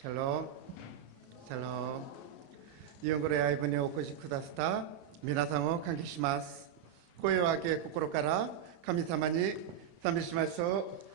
シャロー、シャロー。日本語で愛文にお越しくださった皆さんを歓迎します。声を上げ心から神様に賛美しましょう。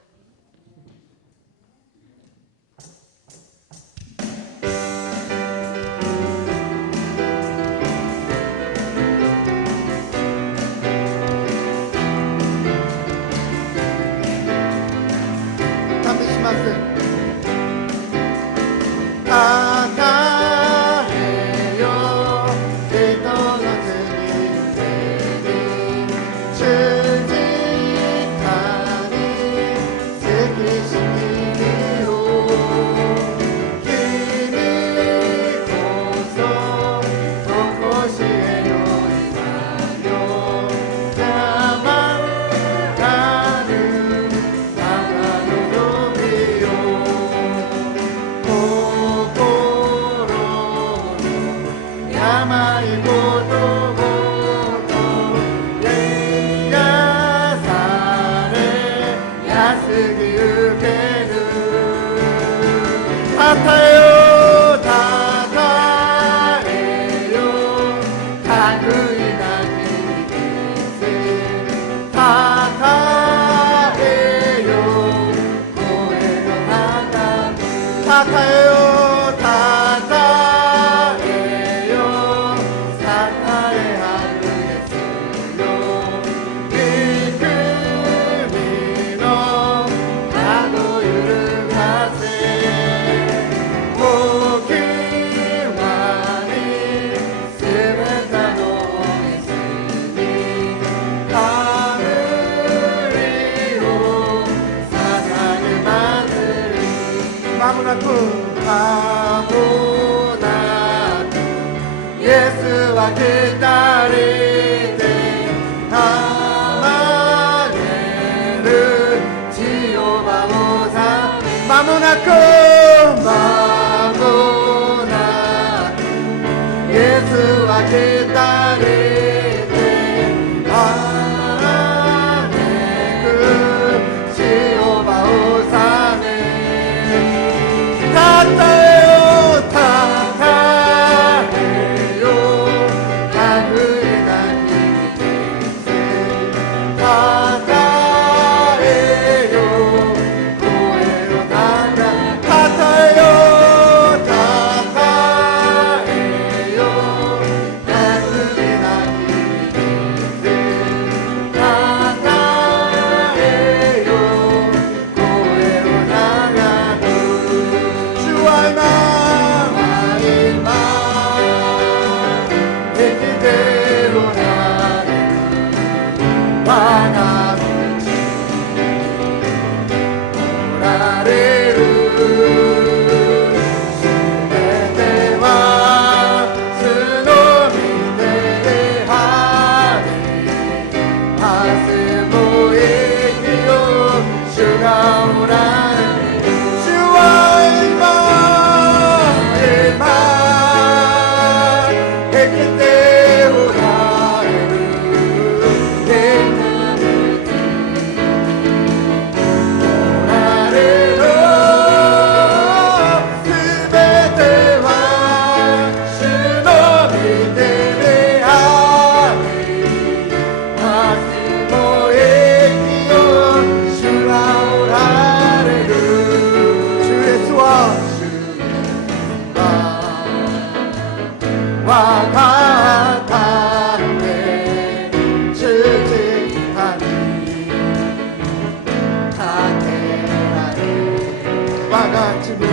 To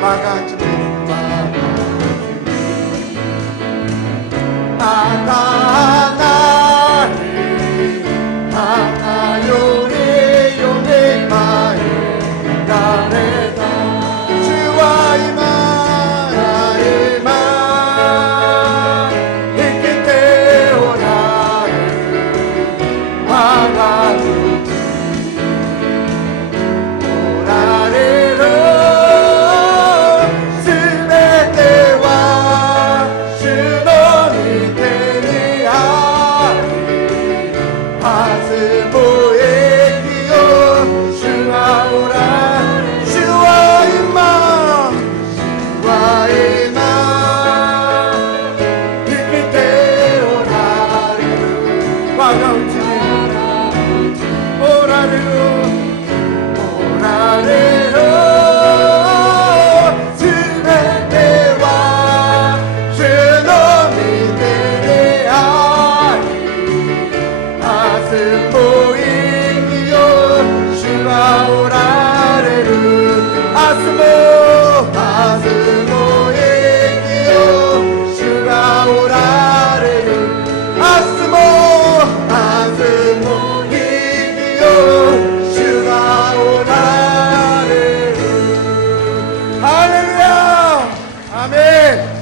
我が主あなたに花よりよみがえられた主は今生きておられる我が主おられるすべては主の御手にあり弾む息を主がおられ主は今生きておられる我がうちにおられるおられるすべては主の御手にあり弾む息を主がおられる明日も弾む息を主がおられる明日も弾む息を主がおられるハレルヤアメン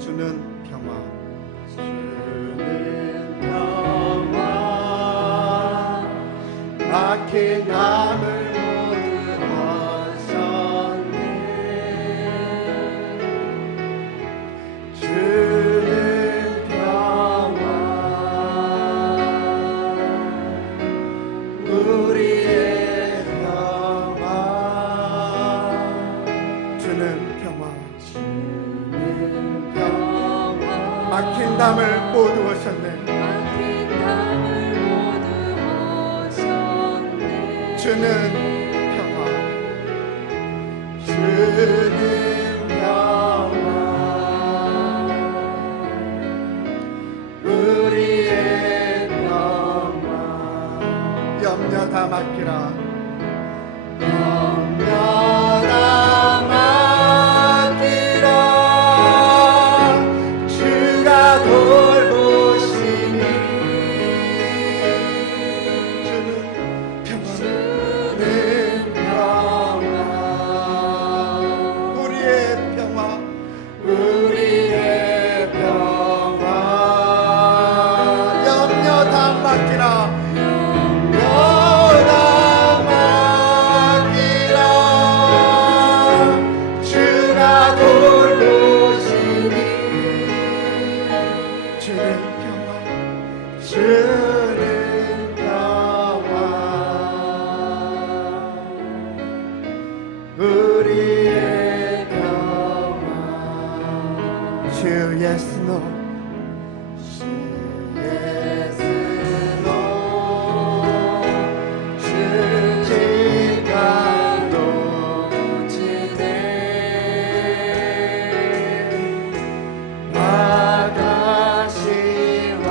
주는 평화 주는 평화 막힌 담을 모두 벗었네 주는 평화 우리의 평화 주는 평화 막힌 담을 모두 오셨네 주는 평화 주는 평화 우리의 평화 염려 다 맡기라 염려 다 맡기라 주가 돌보시니 주는 평화 우리의 평화 우리의 평화 염려 다 맡기라 염려 다 맡기라 주가 돌보시니 주는 평화 주는 평화 우리의 평화 주 예수로 주 예수로 주 지가 넘치네 와다시와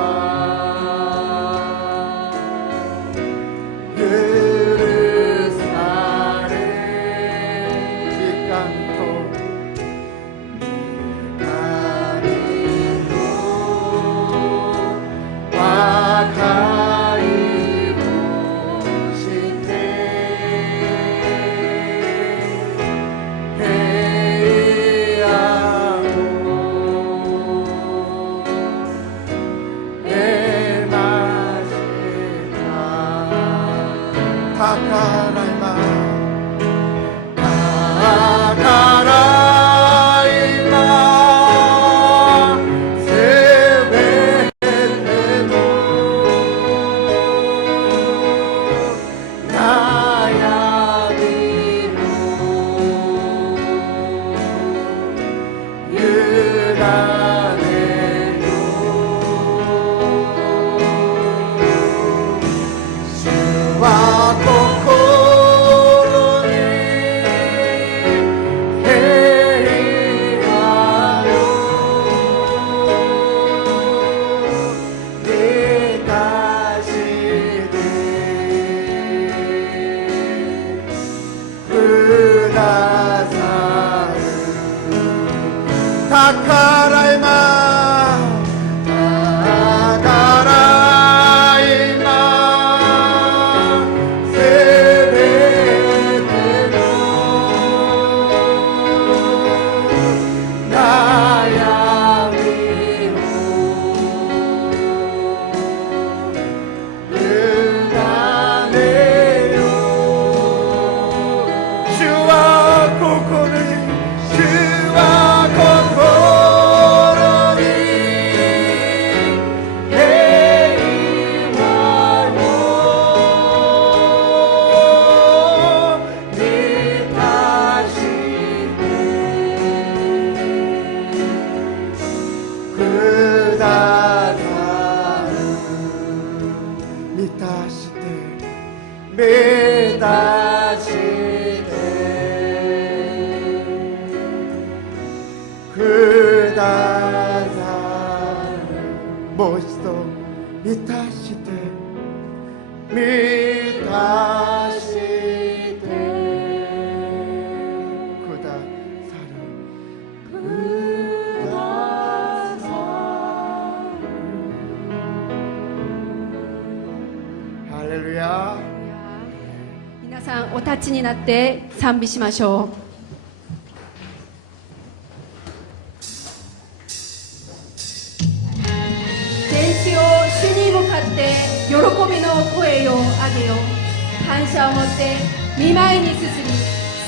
もう一度満たして満たしてくださるハレルヤ。皆さんお立ちになって賛美しましょう。天地を主に向かって喜びの声を上げよう。感謝を持って御前に進み、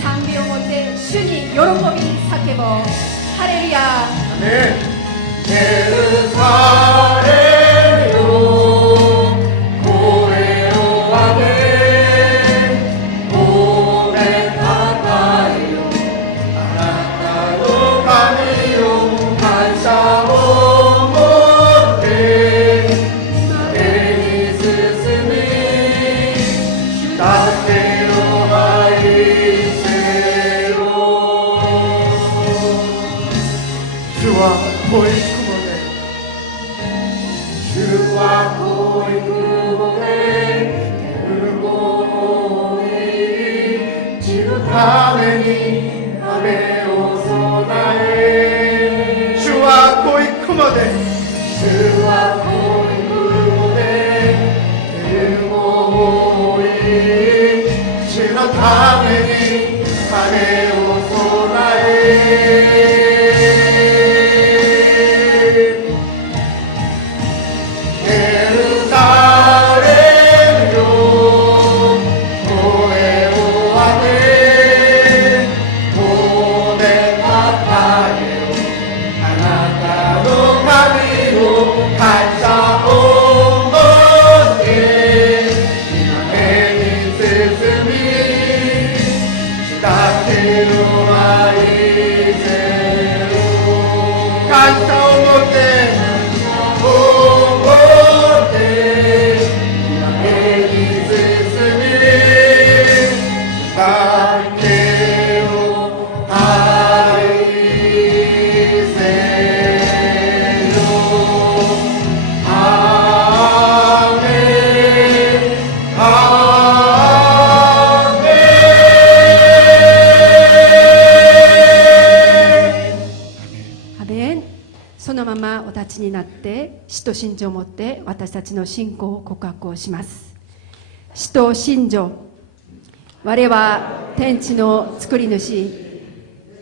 賛美を持って主に喜び叫ぼう。ハレルヤ。エルサレムよ、声を上げ褒めたたえよ。あなたの神よ、感謝を持って前に進み、助けを愛せよ。主は濃い雲で、主は濃い雲で天を覆い、地のために雨を備え。主は濃い雲で、主は濃い雲で天を覆い、地のために雨を備え。そのままお立ちになって使徒信条を持って私たちの信仰を告白をします。使徒信条。我は天地の作り主、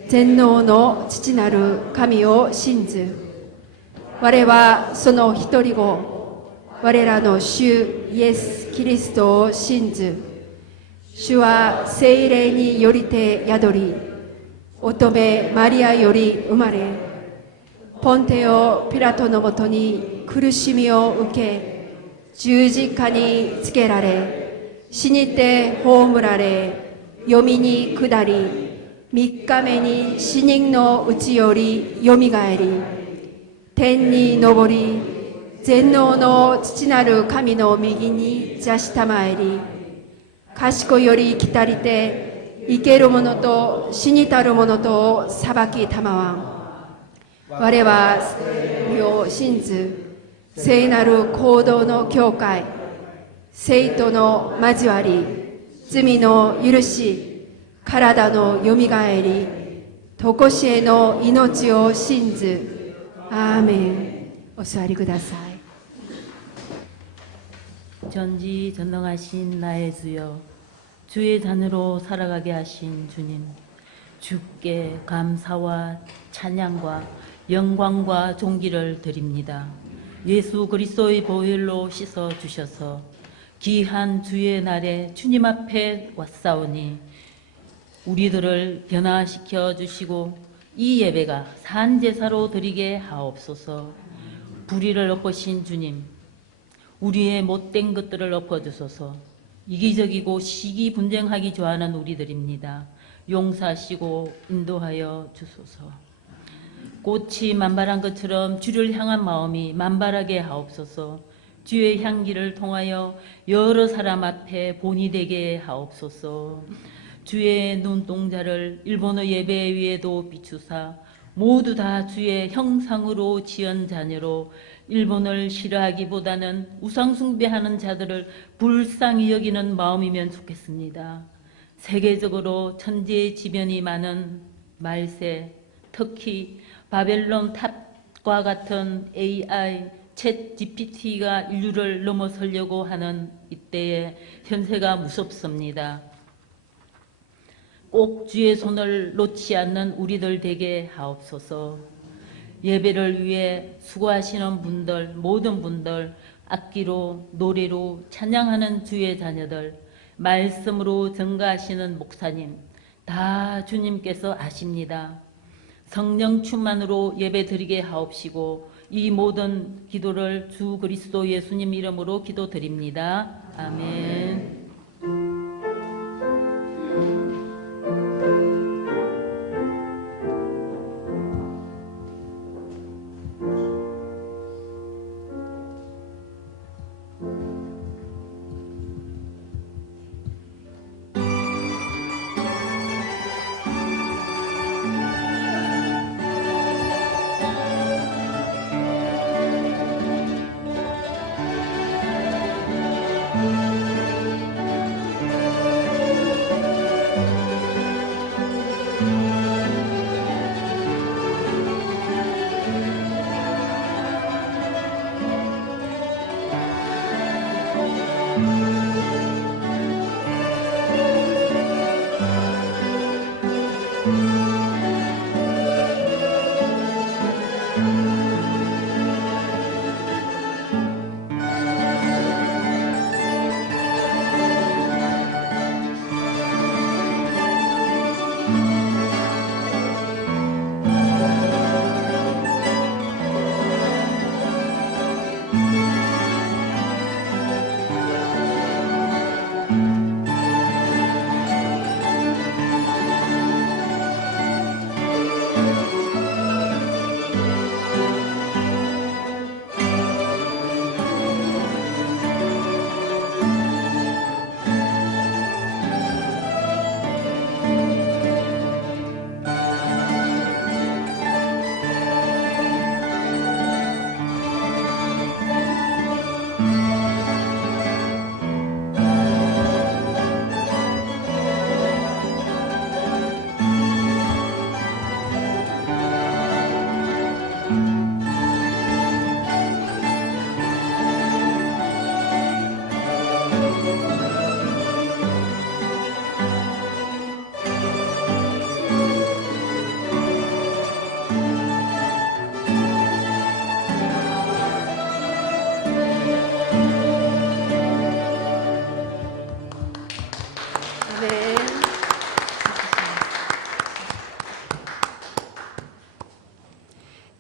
全能の父なる神を信ず。我はその一人子、我らの主イエス・キリストを信ず。主は聖霊によりて宿り、乙女マリアより生まれ、ポンテオ・ピラトのもとに苦しみを受け、十字架につけられ、死にて葬られ、読みに下り、3日目に死人のうちよりよみがえり、天に昇り、全能の父なる神の右に座したまえり、賢より来たりて、生ける者と死にたる者とを裁きたまわん。我は聖を信ず、聖なる行動の教会、聖との交わり、罪の許し、体のよみがえり、とこしえの命を信ず。アーメン。お座りください。 전지전능하신 나의 주여, 주의 잔으로 살아가게 하신 주님, 주께 감사와 찬양과 영광과 존귀를 드립니다. 예수 그리스도의 보혈로 씻어 주셔서 귀한 주의 날에 주님 앞에 왔사오니 우리들을 변화시켜 주시고 이 예배가 산제사로 드리게 하옵소서. 불의를 엎으신 주님, 우리의 못된 것들을 엎어주소서. 이기적이고 시기분쟁하기 좋아하는 우리들입니다. 용서하시고 인도하여 주소서. 꽃이 만발한 것처럼 주를 향한 마음이 만발하게 하옵소서. 주의 향기를 통하여 여러 사람 앞에 본이 되게 하옵소서. 주의 눈동자를 일본어 예배 위에도 비추사 모두 다 주의 형상으로 지은 자녀로 일본을 싫어하기보다는 우상숭배하는 자들을 불쌍히 여기는 마음이면 좋겠습니다. 세계적으로 천재지변이 많은 말세, 특히 바벨론 탑과 같은 AI, 챗 GPT가 인류를 넘어서려고 하는 이때에 현세가 무섭습니다. 꼭 주의 손을 놓지 않는 우리들 되게 하옵소서. 예배를 위해 수고하시는 분들, 모든 분들, 악기로, 노래로 찬양하는 주의 자녀들, 말씀으로 증거하시는 목사님, 다 주님께서 아십니다. 성령 충만으로 예배 드리게 하옵시고 이 모든 기도를 주 그리스도 예수님 이름으로 기도드립니다. 아멘.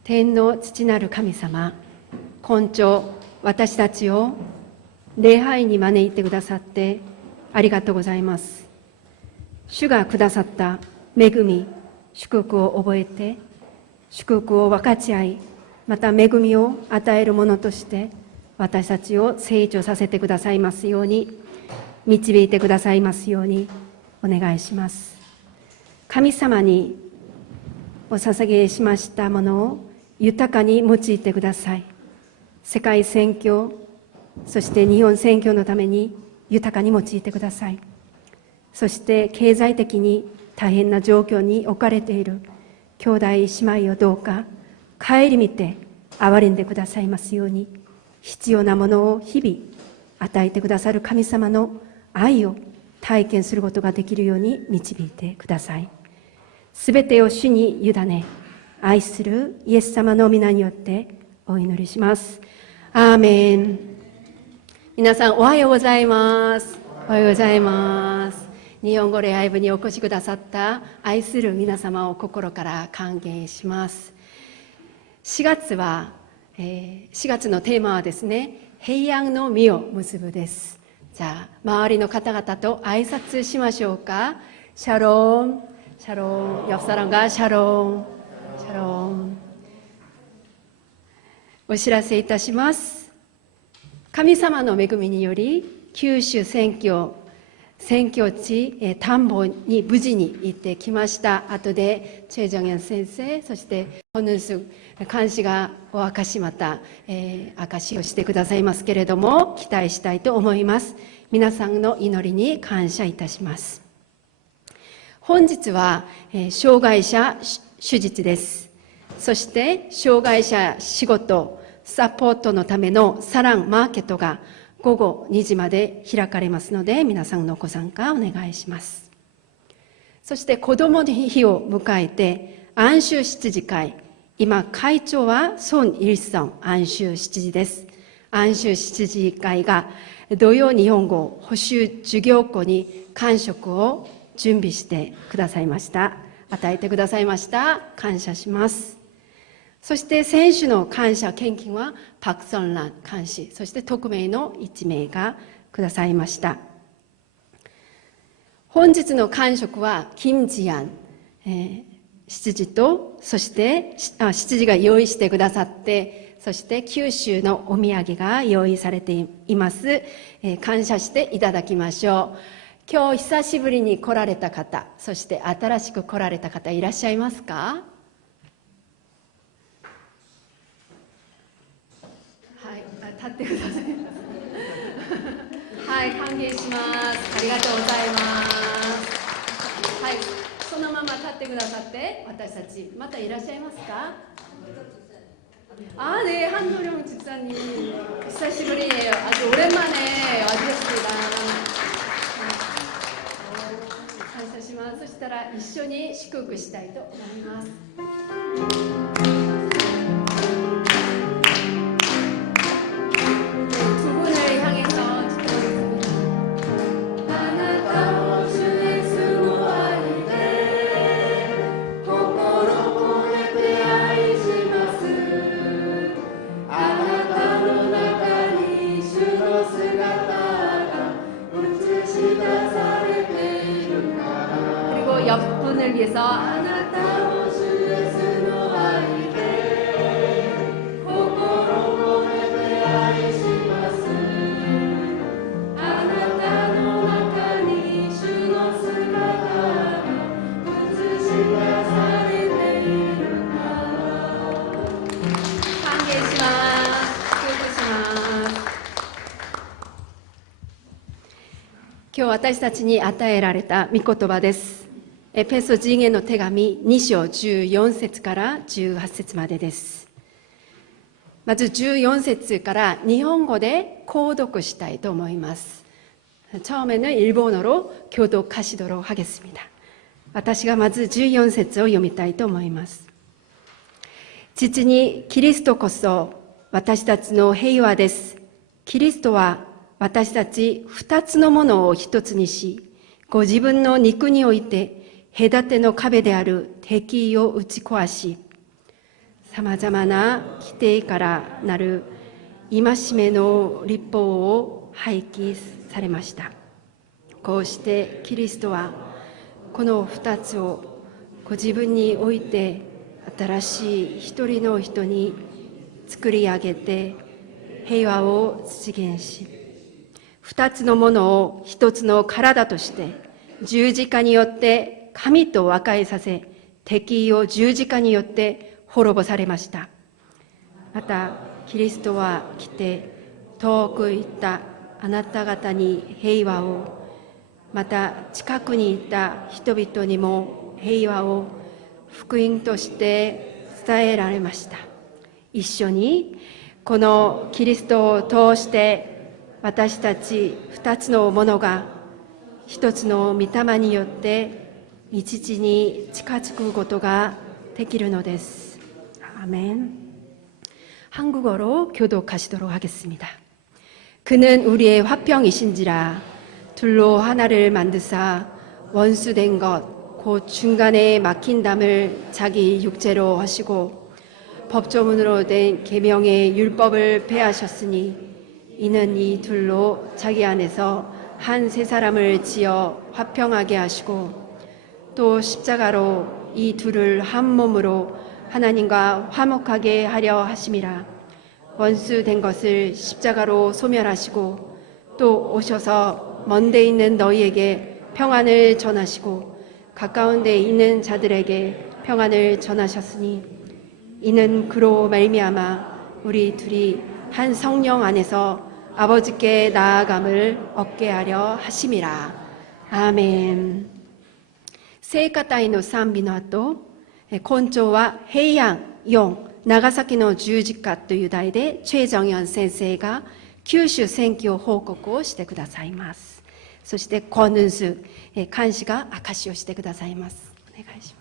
天の父なる神様、今朝私たちを礼拝に招いてくださってありがとうございます。主がくださった恵み、祝福を覚えて、祝福を分かち合い、また恵みを与えるものとして私たちを成長させてくださいますように、導いてくださいますようにお願いします。神様にお捧げしましたものを豊かに用いてください。世界宣教、そして日本宣教のために豊かに用いてください。そして経済的に大変な状況に置かれている兄弟姉妹をどうか顧みて憐れんでくださいますように、必要なものを日々与えてくださる神様の愛を体験することができるように導いてください。すべてを主に委ね、愛するイエス様の皆によってお祈りします。アーメン。皆さんおはようございます。おはようございます。日本語礼拝部にお越しくださった愛する皆様を心から歓迎します。4月のテーマはですね、平安の実を結ぶです。じゃあ周りの方々と挨拶しましょうか。シャローン、シャローン、옆 사람과シャローン、シャローン。お知らせいたします。神様の恵みにより九州宣教地、田んぼに無事に行ってきました。後でチェジョンエン先生、そして本日監視がお明かしまた、明かしをしてくださいますけれども、期待したいと思います。皆さんの祈りに感謝いたします。本日は、障害者手術です。そして障害者仕事サポートのためのサランマーケットが午後2時まで開かれますので、皆さんのご参加お願いします。そして子どもの日を迎えて安州執事会、今会長は孫一さ安州執事です。安州執事会が土曜日本語補習授業校に感触を準備してくださいました。与えてくださいました。感謝します。そして選手の感謝献金はパクソンラン監視、そして匿名の1名がくださいました。本日の感触は金次安、執事と、そして執事が用意してくださって、そして九州のお土産が用意されています。感謝していただきましょう。今日久しぶりに来られた方、そして新しく来られた方いらっしゃいますか？はい、立ってください。はい、歓迎します。ありがとうございます。はい、そのまま立ってくださって、私たちまたいらっしゃいますか？네, 한도령 집사님久しぶり예요. 아주 오랜만에 와주셨습니다. 감사합니다. そしたら一緒に祝福したいと思います。옆분을 위해서今日私たちに与えられた御言葉です。エペソ人への手紙2章14節から18節までです。まず14節から日本語で購読したいと思います。처음에는 일본어로 교독하시도록 하겠습니다. 私がまず14節を読みたいと思います。実にキリストこそ私たちの平和です。キリストは私たち二つのものを一つにし、ご自分の肉において隔ての壁である敵意を打ち壊し、様々な規定からなる戒めの律法を廃棄されました。こうしてキリストはこの二つをご自分において新しい一人の人に作り上げて平和を実現し、二つのものを一つの体として十字架によって神と和解させ、敵意を十字架によって滅ぼされました。またキリストは来て遠く行ったあなた方に平和を、また近くにいた人々にも平和を福音として伝えられました。一緒にこのキリストを通して私たち二つのものが一つの御霊によって父に近づくことができるのです。아멘. 한국어로 교독하시도록 하겠습니다. 그는 우리의 화평이신지라 둘로 하나를 만드사 원수된 것 곧 중간에 막힌 담을 자기 육체로 하시고 법조문으로 된 계명의 율법을 폐하셨으니 이는 이 둘로 자기 안에서 한 세 사람을 지어 화평하게 하시고 또 십자가로 이 둘을 한 몸으로 하나님과 화목하게 하려 하심이라. 원수된 것을 십자가로 소멸하시고 또 오셔서 먼데 있는 너희에게 평안을 전하시고 가까운 데 있는 자들에게 평안을 전하셨으니 이는 그로 말미암아 우리 둘이 한 성령 안에서 아버지께 나아감을 얻게 하려 하심이라. 아멘. 聖歌隊の賛美の後、今朝は平安4、長崎の十字架という題で、チェ・ジョンヨン先生が九州選挙報告をしてくださいます。そして、コヌンス、監視が証しをしてくださいます。お願いします。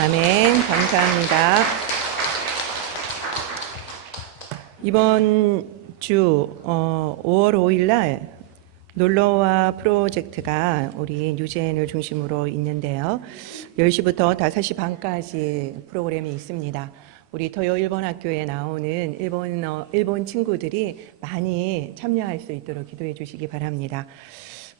아멘. 감사합니다. 이번 주 5월 5일 날 놀러와 프로젝트가 우리 뉴젠을 중심으로 있는데요. 10시부터 5시 반까지 프로그램이 있습니다. 우리 토요 일본 학교에 나오는 일본 친구들이 많이 참여할 수 있도록 기도해 주시기 바랍니다.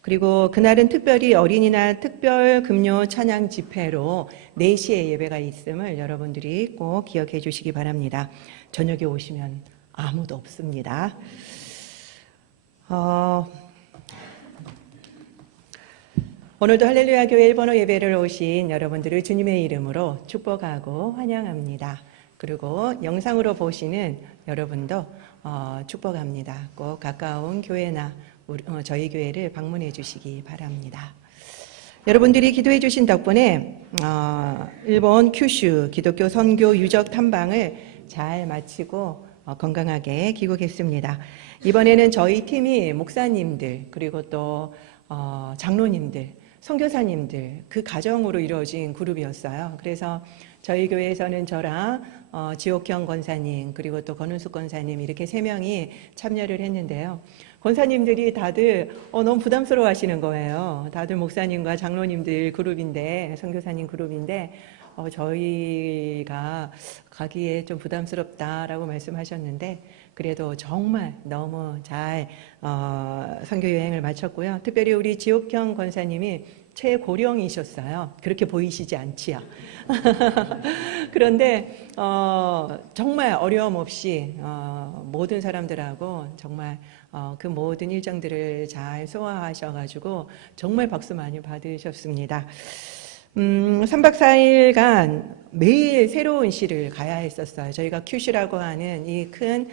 그리고 그날은 특별히 어린이날 특별 금요 찬양 집회로 4시에 예배가 있음을 여러분들이 꼭 기억해 주시기 바랍니다. 저녁에 오시면 아무도 없습니다. 오늘도 할렐루야 교회 일본어 예배를 오신 여러분들을 주님의 이름으로 축복하고 환영합니다. 그리고 영상으로 보시는 여러분도 축복합니다. 꼭 가까운 교회나 저희 교회를 방문해 주시기 바랍니다. 여러분들이 기도해 주신 덕분에 일본 큐슈 기독교 선교 유적 탐방을 잘 마치고 건강하게 귀국했습니다. 이번에는 저희 팀이 목사님들 그리고 또 장로님들, 선교사님들 그 가정으로 이루어진 그룹이었어요. 그래서 저희 교회에서는 저랑 지옥형 권사님 그리고 또 권은숙 권사님 이렇게 3명이 참여를 했는데요. 권사님들이 다들 너무 부담스러워 하시는 거예요. 다들 목사님과 장로님들 그룹인데, 선교사님 그룹인데 저희가 가기에 좀 부담스럽다라고 말씀하셨는데 그래도 정말 너무 잘 선교 여행을 마쳤고요. 특별히 우리 지옥형 권사님이 최고령이셨어요. 그렇게 보이시지 않지요. 그런데 정말 어려움 없이 모든 사람들하고 정말 그 모든 일정들을 잘 소화하셔가지고 정말 박수 많이 받으셨습니다. 3박 4일간 매일 새로운 시를 가야 했었어요. 저희가 큐시라고 하는 이 큰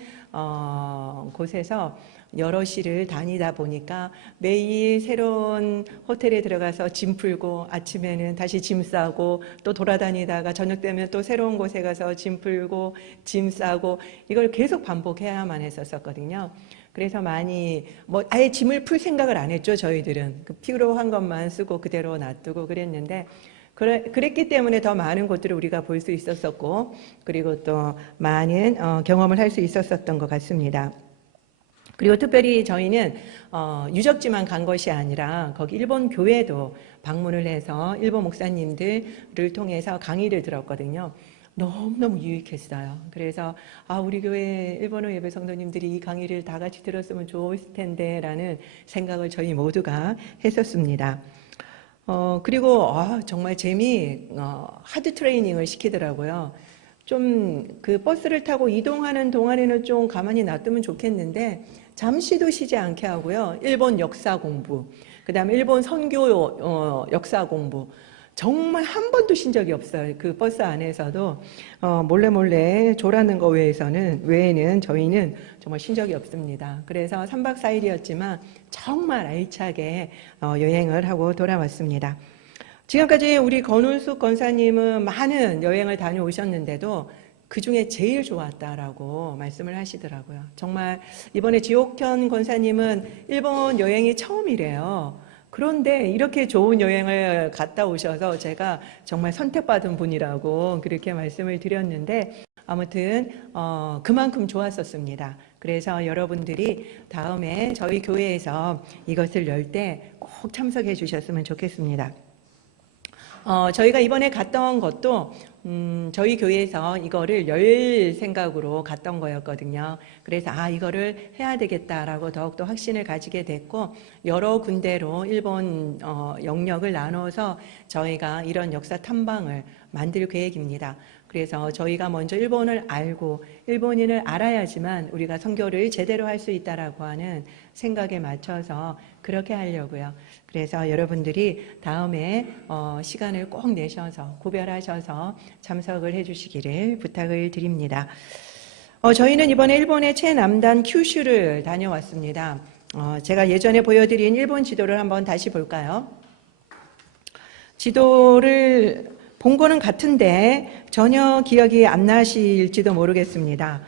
곳에서 여러 시를 다니다 보니까 매일 새로운 호텔에 들어가서 짐 풀고 아침에는 다시 짐 싸고 또 돌아다니다가 저녁 되면 또 새로운 곳에 가서 짐 풀고 짐 싸고 이걸 계속 반복해야만 했었거든요. 그래서 많이 뭐 아예 짐을 풀 생각을 안 했죠. 저희들은 그 필요한 것만 쓰고 그대로 놔두고 그랬는데 그랬기 때문에 더 많은 곳들을 우리가 볼 수 있었었고 그리고 또 많은 경험을 할 수 있었었던 것 같습니다. 그리고 특별히 저희는 유적지만 간 것이 아니라 거기 일본 교회도 방문을 해서 일본 목사님들을 통해서 강의를 들었거든요. 너무너무 유익했어요. 그래서 우리 교회 일본어 예배 성도님들이 이 강의를 다 같이 들었으면 좋을 텐데 라는 생각을 저희 모두가 했었습니다. 그리고 정말 하드 트레이닝을 시키더라고요. 좀 그 버스를 타고 이동하는 동안에는 좀 가만히 놔두면 좋겠는데 잠시도 쉬지 않게 하고요. 일본 역사 공부, 그 다음에 일본 선교 역사 공부 정말 한 번도 쉰 적이 없어요. 그 버스 안에서도 몰래 졸았는 거 외에는 저희는 정말 쉰 적이 없습니다. 그래서 3박 4일이었지만 정말 알차게 여행을 하고 돌아왔습니다. 지금까지 우리 권운숙 권사님은 많은 여행을 다녀오셨는데도 그 중에 제일 좋았다라고 말씀을 하시더라고요. 정말 이번에 지옥현 권사님은 일본 여행이 처음이래요. 그런데 이렇게 좋은 여행을 갔다 오셔서 제가 정말 선택받은 분이라고 그렇게 말씀을 드렸는데 아무튼 그만큼 좋았었습니다. 그래서 여러분들이 다음에 저희 교회에서 이것을 열 때 꼭 참석해 주셨으면 좋겠습니다. 저희가 이번에 갔던 것도 저희 교회에서 이거를 열 생각으로 갔던 거였거든요. 그래서 이거를 해야 되겠다라고 더욱더 확신을 가지게 됐고 여러 군데로 일본 영역을 나눠서 저희가 이런 역사 탐방을 만들 계획입니다. 그래서 저희가 먼저 일본을 알고 일본인을 알아야지만 우리가 선교를 제대로 할 수 있다라고 하는 생각에 맞춰서 그렇게 하려고요. 그래서 여러분들이 다음에 시간을 꼭 내셔서 구별하셔서 참석을 해주시기를 부탁을 드립니다. 저희는 이번에 일본의 최남단 큐슈를 다녀왔습니다. 제가 예전에 보여드린 일본 지도를 한번 다시 볼까요? 지도를 본 거는 같은데 전혀 기억이 안 나실지도 모르겠습니다.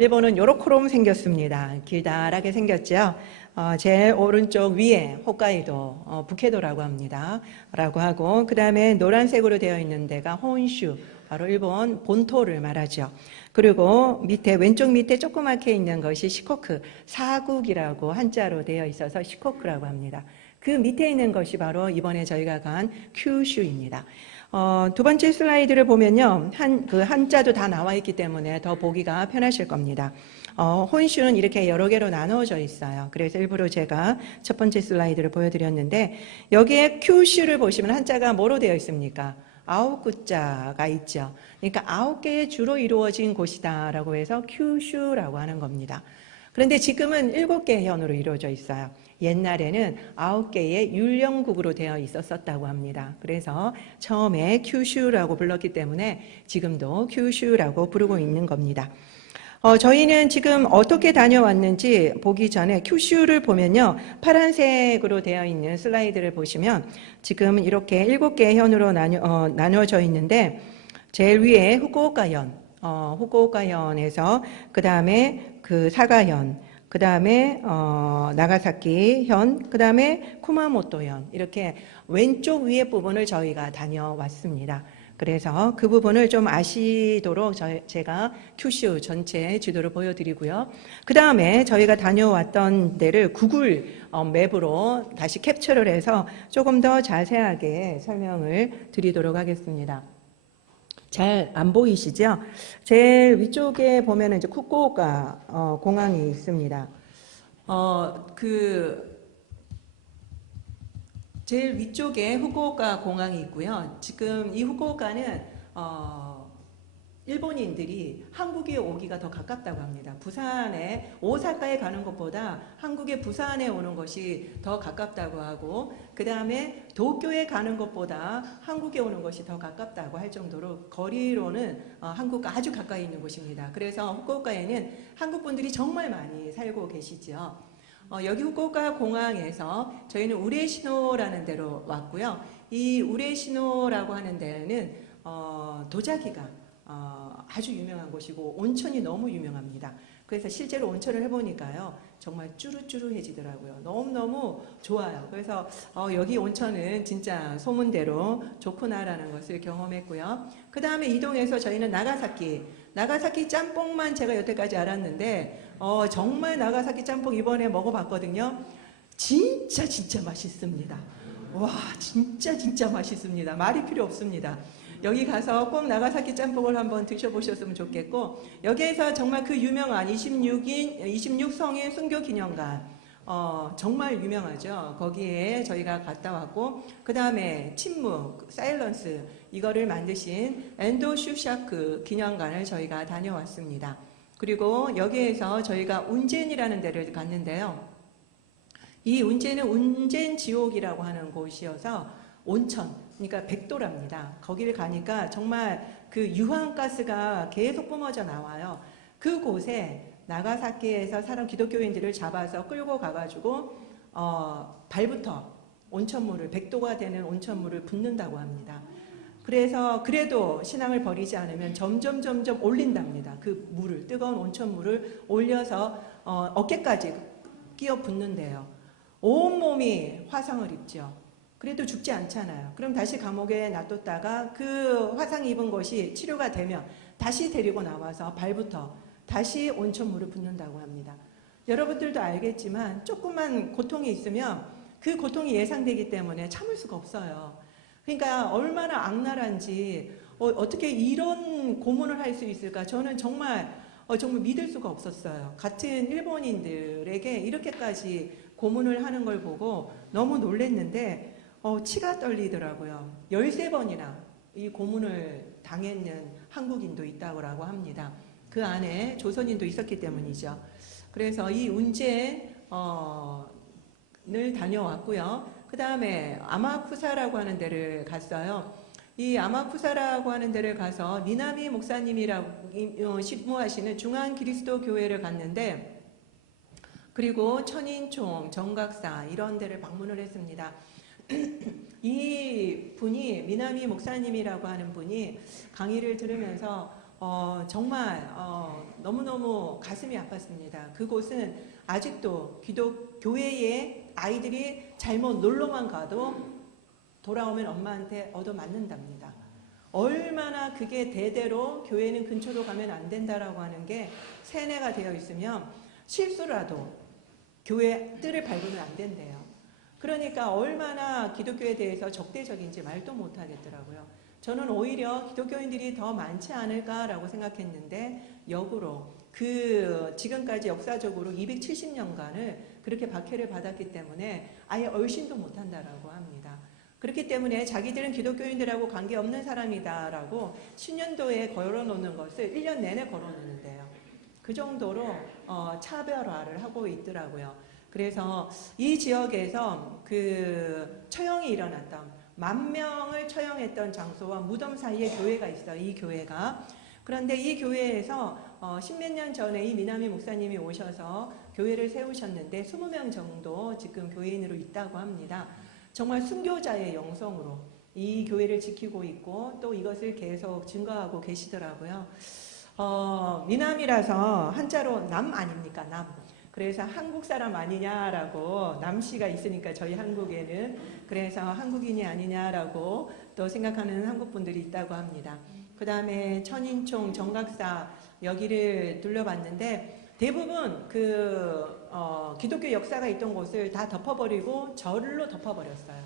일본은 요렇게롬 생겼습니다. 길다랗게 생겼죠. 제일 오른쪽 위에 홋카이도, 북해도라고 합니다. 라고 하고 그 다음에 노란색으로 되어 있는 데가 혼슈, 바로 일본 본토를 말하죠. 그리고 왼쪽 밑에 조그맣게 있는 것이 시코쿠, 사국이라고 한자로 되어 있어서 시코쿠라고 합니다. 그 밑에 있는 것이 바로 이번에 저희가 간 큐슈입니다. 두 번째 슬라이드를 보면요. 한자도 다 나와 있기 때문에 더 보기가 편하실 겁니다. 혼슈는 이렇게 여러 개로 나누어져 있어요. 그래서 일부러 제가 첫 번째 슬라이드를 보여드렸는데 여기에 큐슈를 보시면 한자가 뭐로 되어 있습니까? 9글자가 있죠. 그러니까 9개의 주로 이루어진 곳이다라고 해서 큐슈라고 하는 겁니다. 그런데 지금은 7개의 현으로 이루어져 있어요. 옛날에는 9개의 율령국으로 되어 있었다고 합니다. 그래서 처음에 큐슈라고 불렀기 때문에 지금도 큐슈라고 부르고 있는 겁니다. 저희는 지금 어떻게 다녀왔는지 보기 전에 큐슈를 보면요. 파란색으로 되어 있는 슬라이드를 보시면 지금 이렇게 7개의 현으로 나누어져 있는데 제일 위에 후쿠오카현, 후쿠오카현에서 그 다음에 그 사가현, 그 다음에 나가사키현, 그 다음에 쿠마모토현 이렇게 왼쪽 위에 부분을 저희가 다녀왔습니다. 그래서 그 부분을 좀 아시도록 제가 큐슈 전체 지도를 보여드리고요. 그 다음에 저희가 다녀왔던 데를 구글 맵으로 다시 캡처를 해서 조금 더 자세하게 설명을 드리도록 하겠습니다. 잘 안 보이시죠? 제일 위쪽에 보면 이제 후쿠오카 공항이 있습니다. 제일 위쪽에 후쿠오카 공항이 있고요. 지금 이 후쿠오카는 일본인들이 한국에 오기가 더 가깝다고 합니다. 부산에 오사카에 가는 것보다 한국의 부산에 오는 것이 더 가깝다고 하고, 그 다음에 도쿄에 가는 것보다 한국에 오는 것이 더 가깝다고 할 정도로 거리로는 한국과 아주 가까이 있는 곳입니다. 그래서 후쿠오카에는 한국 분들이 정말 많이 살고 계시죠. 여기 후쿠오카 공항에서 저희는 우레시노라는 데로 왔고요. 이 우레시노라고 하는 데는 도자기가 아주 유명한 곳이고 온천이 너무 유명합니다. 그래서 실제로 온천을 해보니까요, 정말 쭈루쭈루해지더라고요. 너무너무 좋아요. 그래서 여기 온천은 진짜 소문대로 좋구나라는 것을 경험했고요. 그 다음에 이동해서 저희는 나가사키 짬뽕만 제가 여태까지 알았는데 정말 나가사키 짬뽕 이번에 먹어봤거든요. 진짜 맛있습니다. 와, 진짜 맛있습니다. 말이 필요 없습니다. 여기 가서 꼭 나가사키 짬뽕을 한번 드셔보셨으면 좋겠고, 여기에서 정말 그 유명한 26성인 순교 기념관, 정말 유명하죠. 거기에 저희가 갔다 왔고, 그 다음에 침묵, 사일런스, 이거를 만드신 엔도 슈샤크 기념관을 저희가 다녀왔습니다. 그리고 여기에서 저희가 운젠이라는 데를 갔는데요. 이 운젠은 운젠 지옥이라고 하는 곳이어서 온천, 그러니까 백도랍니다. 거기를 가니까 정말 그 유황가스가 계속 뿜어져 나와요. 그곳에 나가사키에서 사람 기독교인들을 잡아서 끌고 가가지고 발부터 온천물을, 백도가 되는 온천물을 붓는다고 합니다. 그래서 그래도 신앙을 버리지 않으면 점점 올린답니다. 그 물을, 뜨거운 온천물을 올려서 어깨까지 끼어 붓는데요. 온몸이 화상을 입죠. 그래도 죽지 않잖아요. 그럼 다시 감옥에 놔뒀다가 그 화상 입은 것이 치료가 되면 다시 데리고 나와서 발부터 다시 온천물을 붓는다고 합니다. 여러분들도 알겠지만 조금만 고통이 있으면 그 고통이 예상되기 때문에 참을 수가 없어요. 그러니까 얼마나 악랄한지 어떻게 이런 고문을 할 수 있을까? 저는 정말 믿을 수가 없었어요. 같은 일본인들에게 이렇게까지 고문을 하는 걸 보고 너무 놀랐는데 치가 떨리더라고요. 13번이나 이 고문을 당했는 한국인도 있다고 합니다. 그 안에 조선인도 있었기 때문이죠. 그래서 이 운젠을 다녀왔고요. 그 다음에 아마쿠사라고 하는 데를 갔어요. 이 아마쿠사라고 하는 데를 가서 미나미 목사님이라고 식무하시는 중앙 그리스도 교회를 갔는데, 그리고 천인총, 정각사 이런 데를 방문을 했습니다. 이 분이, 미나미 목사님이라고 하는 분이 강의를 들으면서 정말 너무너무 가슴이 아팠습니다. 그곳은 아직도 교회에 아이들이 잘못 놀러만 가도 돌아오면 엄마한테 얻어맞는답니다. 얼마나 그게 대대로 교회는 근처로 가면 안 된다라고 하는 게 세뇌가 되어 있으면 실수라도 교회 뜰을 밟으면 안 된대요. 그러니까 얼마나 기독교에 대해서 적대적인지 말도 못하겠더라고요. 저는 오히려 기독교인들이 더 많지 않을까라고 생각했는데 역으로 지금까지 역사적으로 270년간을 그렇게 박해를 받았기 때문에 아예 얼씬도 못한다라고 합니다. 그렇기 때문에 자기들은 기독교인들하고 관계없는 사람이다라고 신년도에 걸어놓는 것을 1년 내내 걸어놓는데요. 그 정도로 차별화를 하고 있더라고요. 그래서 이 지역에서 그 처형이 일어났던 10,000명을 처형했던 장소와 무덤 사이에 교회가 있어요. 이 교회가. 그런데 이 교회에서 10몇 년 전에 이 미나미 목사님이 오셔서 교회를 세우셨는데 20명 정도 지금 교인으로 있다고 합니다. 정말 순교자의 영성으로 이 교회를 지키고 있고 또 이것을 계속 증거하고 계시더라고요. 미남이라서 한자로 남 아닙니까? 남. 그래서 한국 사람 아니냐라고, 남씨가 있으니까 저희 한국에는, 그래서 한국인이 아니냐라고 또 생각하는 한국 분들이 있다고 합니다. 그 다음에 천인총, 정각사 여기를 둘러봤는데 대부분 기독교 역사가 있던 곳을 다 덮어버리고 절로 덮어버렸어요.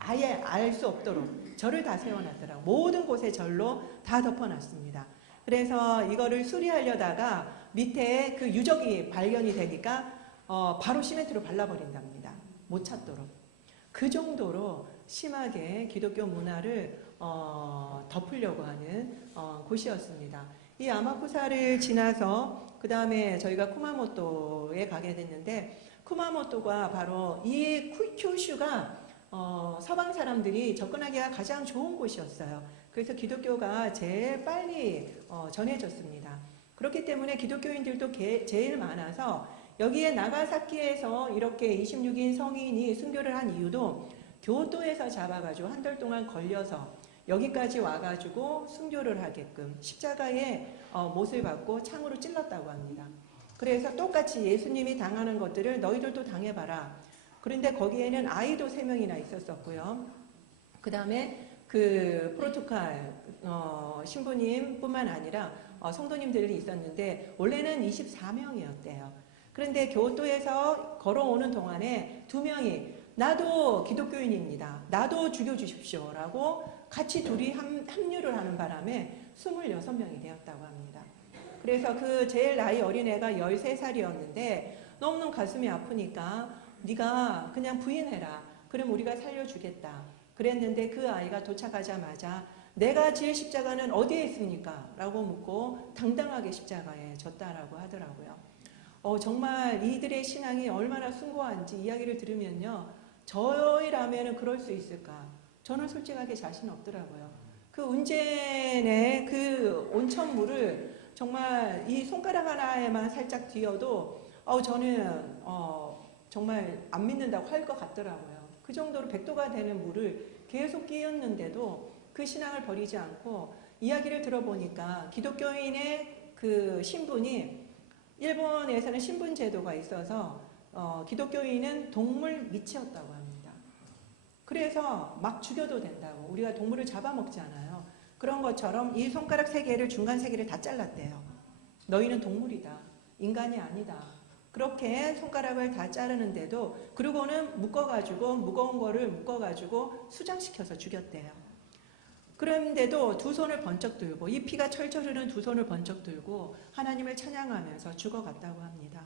아예 알 수 없도록 절을 다 세워놨더라고요. 모든 곳에 절로 다 덮어놨습니다. 그래서 이거를 수리하려다가 밑에 그 유적이 발견이 되니까 바로 시멘트로 발라버린답니다. 못 찾도록. 그 정도로 심하게 기독교 문화를 덮으려고 하는 곳이었습니다. 이 아마쿠사를 지나서 그 다음에 저희가 쿠마모토에 가게 됐는데, 쿠마모토가 바로 이 큐슈가 서방 사람들이 접근하기가 가장 좋은 곳이었어요. 그래서 기독교가 제일 빨리 전해졌습니다. 그렇기 때문에 기독교인들도 제일 많아서 여기에 나가사키에서 이렇게 26인 성인이 순교를 한 이유도 교토에서 잡아가지고 한 달 동안 걸려서 여기까지 와가지고 순교를 하게끔 십자가에 못을 받고 창으로 찔렀다고 합니다. 그래서 똑같이 예수님이 당하는 것들을 너희들도 당해봐라. 그런데 거기에는 아이도 3명이나 있었었고요. 그 다음에 그 프로토칼 신부님 뿐만 아니라 성도님들이 있었는데 원래는 24명이었대요. 그런데 교토에서 걸어오는 동안에 2명이 나도 기독교인입니다. 나도 죽여주십시오. 라고 같이 둘이 합류를 하는 바람에 26명이 되었다고 합니다. 그래서 그 제일 나이 어린 애가 13살이었는데 너무너무 가슴이 아프니까 네가 그냥 부인해라. 그럼 우리가 살려주겠다. 그랬는데 그 아이가 도착하자마자 내가 질 십자가는 어디에 있습니까? 라고 묻고 당당하게 십자가에 졌다라고 하더라고요. 정말 이들의 신앙이 얼마나 숭고한지 이야기를 들으면요. 저희라면 그럴 수 있을까? 저는 솔직하게 자신 없더라고요. 그 운젠의 그 온천물을 정말 이 손가락 하나에만 살짝 뒤어도 저는 정말 안 믿는다고 할 것 같더라고요. 그 정도로 100도가 되는 물을 계속 끼얹는데도 그 신앙을 버리지 않고 이야기를 들어보니까 기독교인의 그 신분이 일본에서는 신분 제도가 있어서 기독교인은 동물 미치였다고 합니다. 그래서 막 죽여도 된다고. 우리가 동물을 잡아먹잖아요. 그런 것처럼 이 손가락 3개를 중간 3개를 다 잘랐대요. 너희는 동물이다. 인간이 아니다. 그렇게 손가락을 다 자르는데도 그리고는 묶어가지고 무거운 거를 묶어가지고 수장시켜서 죽였대요. 그런데도 2 손을 번쩍 들고 이 피가 철철 흐르는 2 손을 번쩍 들고 하나님을 찬양하면서 죽어갔다고 합니다.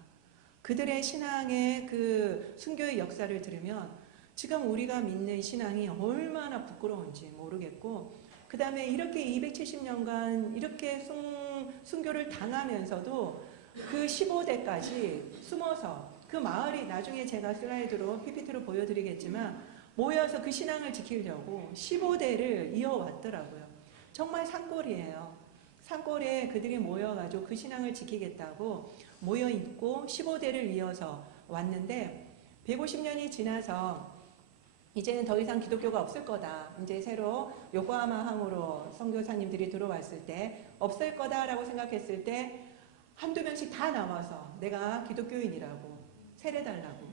그들의 신앙의 그 순교의 역사를 들으면 지금 우리가 믿는 신앙이 얼마나 부끄러운지 모르겠고, 그 다음에 이렇게 270년간 이렇게 순교를 당하면서도 그 15대까지 숨어서 그 마을이 나중에 제가 슬라이드로 PPT로 보여드리겠지만 모여서 그 신앙을 지키려고 15대를 이어왔더라고요. 정말 산골이에요. 산골에 그들이 모여가지고 그 신앙을 지키겠다고 모여있고 15대를 이어서 왔는데 150년이 지나서 이제는 더 이상 기독교가 없을 거다. 이제 새로 요코하마 항으로 선교사님들이 들어왔을 때 없을 거다라고 생각했을 때 한두 명씩 다 나와서 내가 기독교인이라고 세례달라고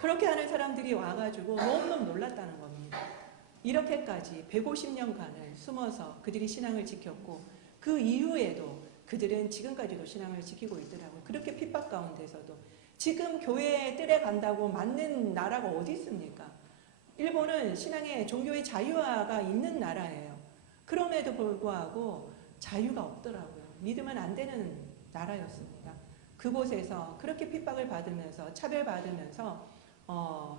그렇게 하는 사람들이 와가지고 너무너무 놀랐다는 겁니다. 이렇게까지 150년간을 숨어서 그들이 신앙을 지켰고 그 이후에도 그들은 지금까지도 신앙을 지키고 있더라고요. 그렇게 핍박 가운데서도 지금 교회에 뜰에 간다고 맞는 나라가 어디 있습니까? 일본은 신앙의 종교의 자유화가 있는 나라예요. 그럼에도 불구하고 자유가 없더라고요. 믿으면 안 되는 나라였습니다. 그곳에서 그렇게 핍박을 받으면서 차별받으면서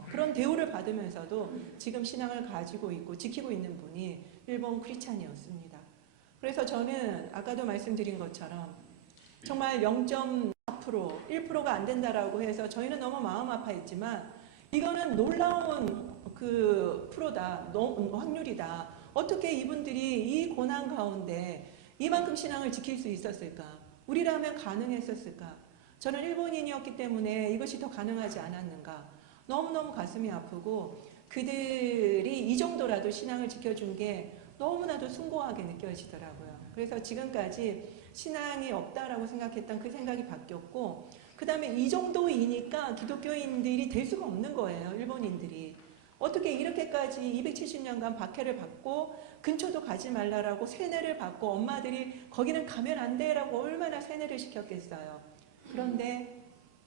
그런 대우를 받으면서도 지금 신앙을 가지고 있고 지키고 있는 분이 일본 크리스찬이었습니다. 그래서 저는 아까도 말씀드린 것처럼 정말 0.4%, 1%가 안 된다라고 해서 저희는 너무 마음 아파했지만 이거는 놀라운 그 프로다, 확률이다. 어떻게 이분들이 이 고난 가운데 이만큼 신앙을 지킬 수 있었을까? 우리라면 가능했었을까? 저는 일본인이었기 때문에 이것이 더 가능하지 않았는가? 너무너무 가슴이 아프고 그들이 이 정도라도 신앙을 지켜준 게 너무나도 숭고하게 느껴지더라고요. 그래서 지금까지 신앙이 없다라고 생각했던 그 생각이 바뀌었고 그 다음에 이 정도이니까 기독교인들이 될 수가 없는 거예요. 일본인들이. 어떻게 이렇게까지 270년간 박해를 받고 근처도 가지 말라라고 세뇌를 받고 엄마들이 거기는 가면 안 돼라고 얼마나 세뇌를 시켰겠어요. 그런데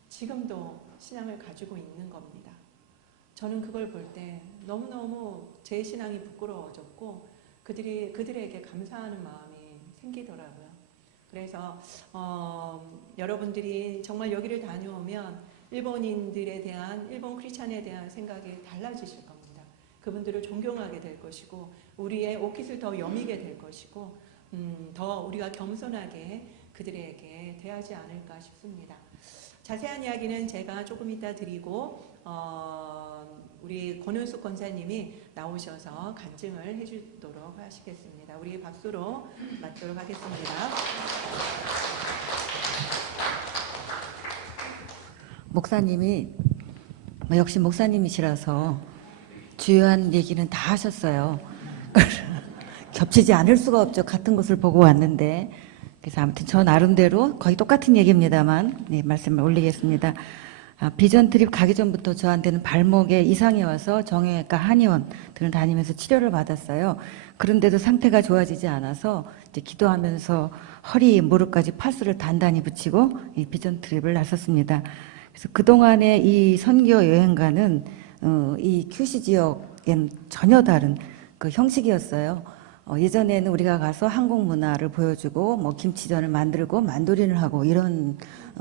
지금도 신앙을 가지고 있는 겁니다. 저는 그걸 볼 때 너무너무 제 신앙이 부끄러워졌고 그들에게 감사하는 마음이 생기더라고요. 그래서 여러분들이 정말 여기를 다녀오면 일본인들에 대한 일본 크리스찬에 대한 생각이 달라지실 겁니다. 그분들을 존경하게 될 것이고 우리의 옷깃을 더 여미게 될 것이고 더 우리가 겸손하게 그들에게 대하지 않을까 싶습니다. 자세한 이야기는 제가 조금 이따 드리고 우리 권은숙 권사님이 나오셔서 간증을 해주도록 하시겠습니다. 우리 박수로 맞도록 하겠습니다. 목사님이 역시 목사님이시라서 주요한 얘기는 다 하셨어요. 겹치지 않을 수가 없죠. 같은 것을 보고 왔는데. 그래서 아무튼 저 나름대로 거의 똑같은 얘기입니다만 말씀을 올리겠습니다. 비전 트립 가기 전부터 저한테는 발목에 이상이 와서 정형외과 한의원 등을 다니면서 치료를 받았어요. 그런데도 상태가 좋아지지 않아서 이제 기도하면서 허리, 무릎까지 파스를 단단히 붙이고 이 비전 트립을 나섰습니다. 그래서 그동안의 이 선교 여행가는 이 QC 지역엔 전혀 다른 그 형식이었어요. 예전에는 우리가 가서 한국 문화를 보여주고 뭐 김치전을 만들고 만도린을 하고 이런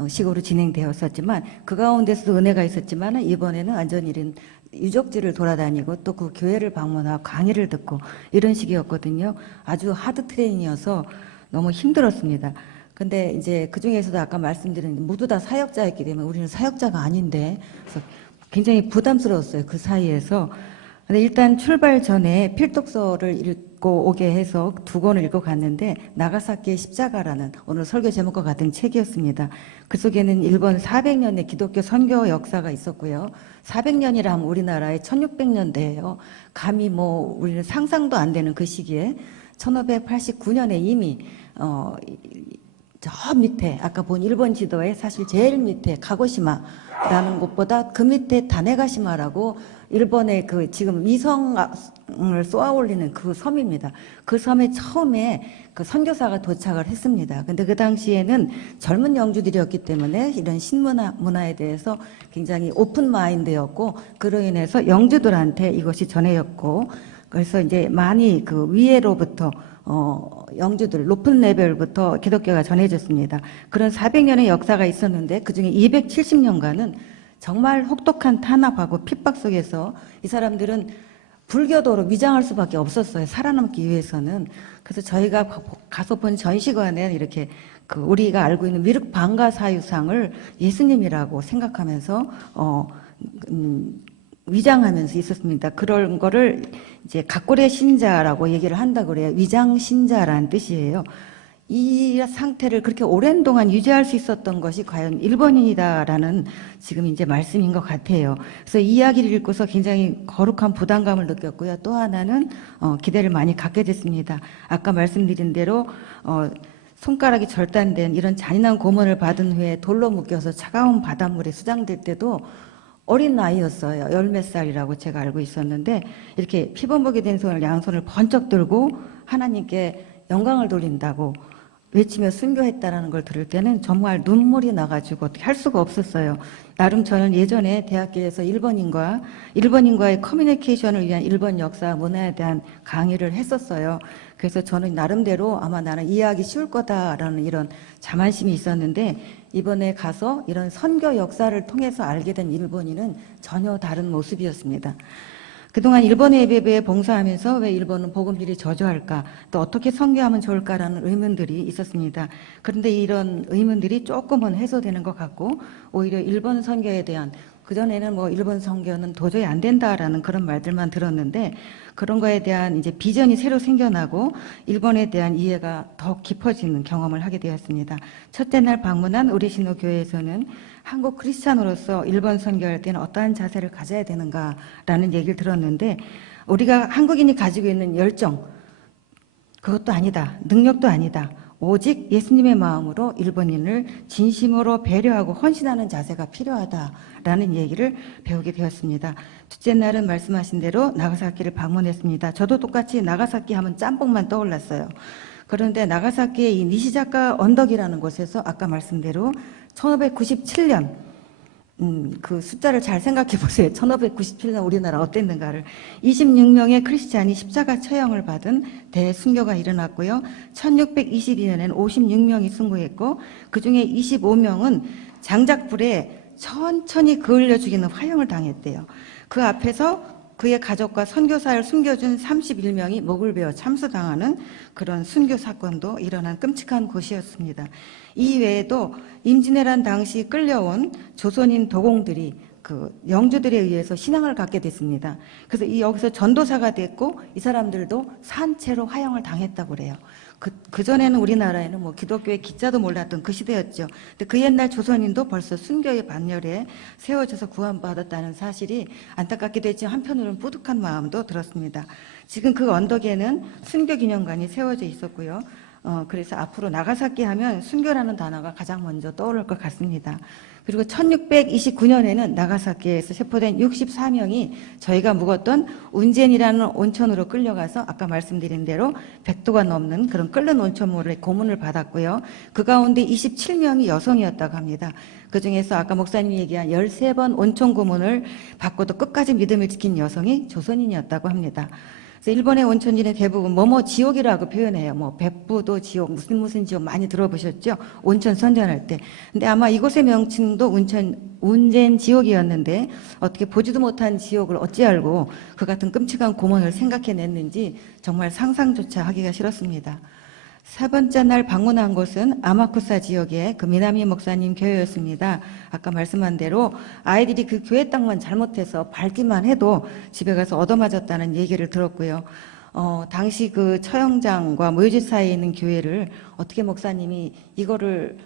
식으로 진행되었었지만 그 가운데서도 은혜가 있었지만 이번에는 완전히 이런 유적지를 돌아다니고 또 그 교회를 방문하고 강의를 듣고 이런 식이었거든요. 아주 하드 트레이닝이어서 너무 힘들었습니다. 근데 이제 그 중에서도 아까 말씀드린 모두 다 사역자였기 때문에 우리는 사역자가 아닌데 그래서 굉장히 부담스러웠어요. 그 사이에서. 근데 일단 출발 전에 필독서를 읽고 오게 해서 2권을 읽고 갔는데 나가사키의 십자가라는 오늘 설교 제목과 같은 책이었습니다. 그 속에는 일본 400년의 기독교 선교 역사가 있었고요. 400년이라 하면 우리나라의 1600년대예요. 감히 뭐 우리는 상상도 안 되는 그 시기에 1589년에 이미 저 밑에 아까 본 일본 지도에 사실 제일 밑에 가고시마라는 곳보다 그 밑에 다네가시마라고 일본의 그 지금 위성을 쏘아 올리는 그 섬입니다. 그 섬에 처음에 그 선교사가 도착을 했습니다. 근데 그 당시에는 젊은 영주들이었기 때문에 이런 신문화에 대해서 굉장히 오픈 마인드였고 그로 인해서 영주들한테 이것이 전해졌고 그래서 이제 많이 그 위에로부터 영주들 높은 레벨부터 기독교가 전해졌습니다. 그런 400년의 역사가 있었는데 그중에 270년간은 정말 혹독한 탄압하고 핍박 속에서 이 사람들은 불교도로 위장할 수밖에 없었어요. 살아남기 위해서는. 그래서 저희가 가서 본 전시관에 이렇게 그 우리가 알고 있는 미륵 방가 사유상을 예수님이라고 생각하면서 위장하면서 있었습니다. 그런 거를 이제 각골의 신자라고 얘기를 한다고 그래요. 위장 신자라는 뜻이에요. 이 상태를 그렇게 오랜 동안 유지할 수 있었던 것이 과연 일본인이다라는 지금 이제 말씀인 것 같아요. 그래서 이 이야기를 읽고서 굉장히 거룩한 부담감을 느꼈고요. 또 하나는 기대를 많이 갖게 됐습니다. 아까 말씀드린 대로 손가락이 절단된 이런 잔인한 고문을 받은 후에 돌로 묶여서 차가운 바닷물에 수장될 때도 어린 나이였어요. 10몇 살이라고 제가 알고 있었는데 이렇게 피범벅이 된 손을 양손을 번쩍 들고 하나님께 영광을 돌린다고 외치며 순교했다라는 걸 들을 때는 정말 눈물이 나가지고 어떻게 할 수가 없었어요. 나름 저는 예전에 대학교에서 일본인과의 커뮤니케이션을 위한 일본 역사 문화에 대한 강의를 했었어요. 그래서 저는 나름대로 아마 나는 이해하기 쉬울 거다라는 이런 자만심이 있었는데 이번에 가서 이런 선교 역사를 통해서 알게 된 일본인은 전혀 다른 모습이었습니다. 그동안 일본 예배부에 봉사하면서 왜 일본은 복음질이 저조할까, 또 어떻게 선교하면 좋을까라는 의문들이 있었습니다. 그런데 이런 의문들이 조금은 해소되는 것 같고 오히려 일본 선교에 대한 그전에는 뭐 일본 선교는 도저히 안 된다라는 그런 말들만 들었는데 그런 거에 대한 이제 비전이 새로 생겨나고 일본에 대한 이해가 더 깊어지는 경험을 하게 되었습니다. 첫째 날 방문한 우리 신호 교회에서는 한국 크리스찬으로서 일본 선교할 때는 어떠한 자세를 가져야 되는가라는 얘기를 들었는데 우리가 한국인이 가지고 있는 열정 그것도 아니다. 능력도 아니다. 오직 예수님의 마음으로 일본인을 진심으로 배려하고 헌신하는 자세가 필요하다라는 얘기를 배우게 되었습니다. 둘째 날은 말씀하신 대로 나가사키를 방문했습니다. 저도 똑같이 나가사키 하면 짬뽕만 떠올랐어요. 그런데 나가사키의 이 니시자카 언덕이라는 곳에서 아까 말씀대로 1597년 그 숫자를 잘 생각해 보세요. 1597년 우리나라 어땠는가를 26명의 크리스찬이 십자가 처형을 받은 대순교가 일어났고요. 1622년에는 56명이 순교했고 그중에 25명은 장작불에 천천히 그을려 죽이는 화형을 당했대요. 그 앞에서 그의 가족과 선교사를 숨겨준 31명이 목을 베어 참수당하는 그런 순교 사건도 일어난 끔찍한 곳이었습니다. 이 외에도 임진왜란 당시 끌려온 조선인 도공들이 그 영주들에 의해서 신앙을 갖게 됐습니다. 그래서 여기서 전도사가 됐고 이 사람들도 산채로 화형을 당했다고 그래요. 그전에는 우리나라에는 뭐 기독교의 기자도 몰랐던 그 시대였죠. 근데 그 옛날 조선인도 벌써 순교의 반열에 세워져서 구원받았다는 사실이 안타깝기도 했지만 한편으로는 뿌듯한 마음도 들었습니다. 지금 그 언덕에는 순교기념관이 세워져 있었고요. 그래서 앞으로 나가사키 하면 순교라는 단어가 가장 먼저 떠오를 것 같습니다. 그리고 1629년에는 나가사키에서 체포된 64명이 저희가 묵었던 운젠이라는 온천으로 끌려가서 아까 말씀드린 대로 100도가 넘는 그런 끓는 온천물의 고문을 받았고요. 그 가운데 27명이 여성이었다고 합니다. 그중에서 아까 목사님이 얘기한 13번 온천 고문을 받고도 끝까지 믿음을 지킨 여성이 조선인이었다고 합니다. 일본의 온천지는 대부분 뭐뭐 지옥이라고 표현해요. 뭐 백부도 지옥, 무슨 지옥 많이 들어보셨죠? 온천 선전할 때. 근데 아마 이곳의 명칭도 운젠 지옥이었는데 어떻게 보지도 못한 지옥을 어찌 알고 그 같은 끔찍한 고문을 생각해냈는지 정말 상상조차 하기가 싫었습니다. 세 번째 날 방문한 곳은 아마쿠사 지역의 그 미나미 목사님 교회였습니다. 아까 말씀한 대로 아이들이 그 교회 땅만 잘못해서 밟기만 해도 집에 가서 얻어맞았다는 얘기를 들었고요. 당시 그 처형장과 모유지 사이에 있는 교회를 어떻게 목사님이 이거를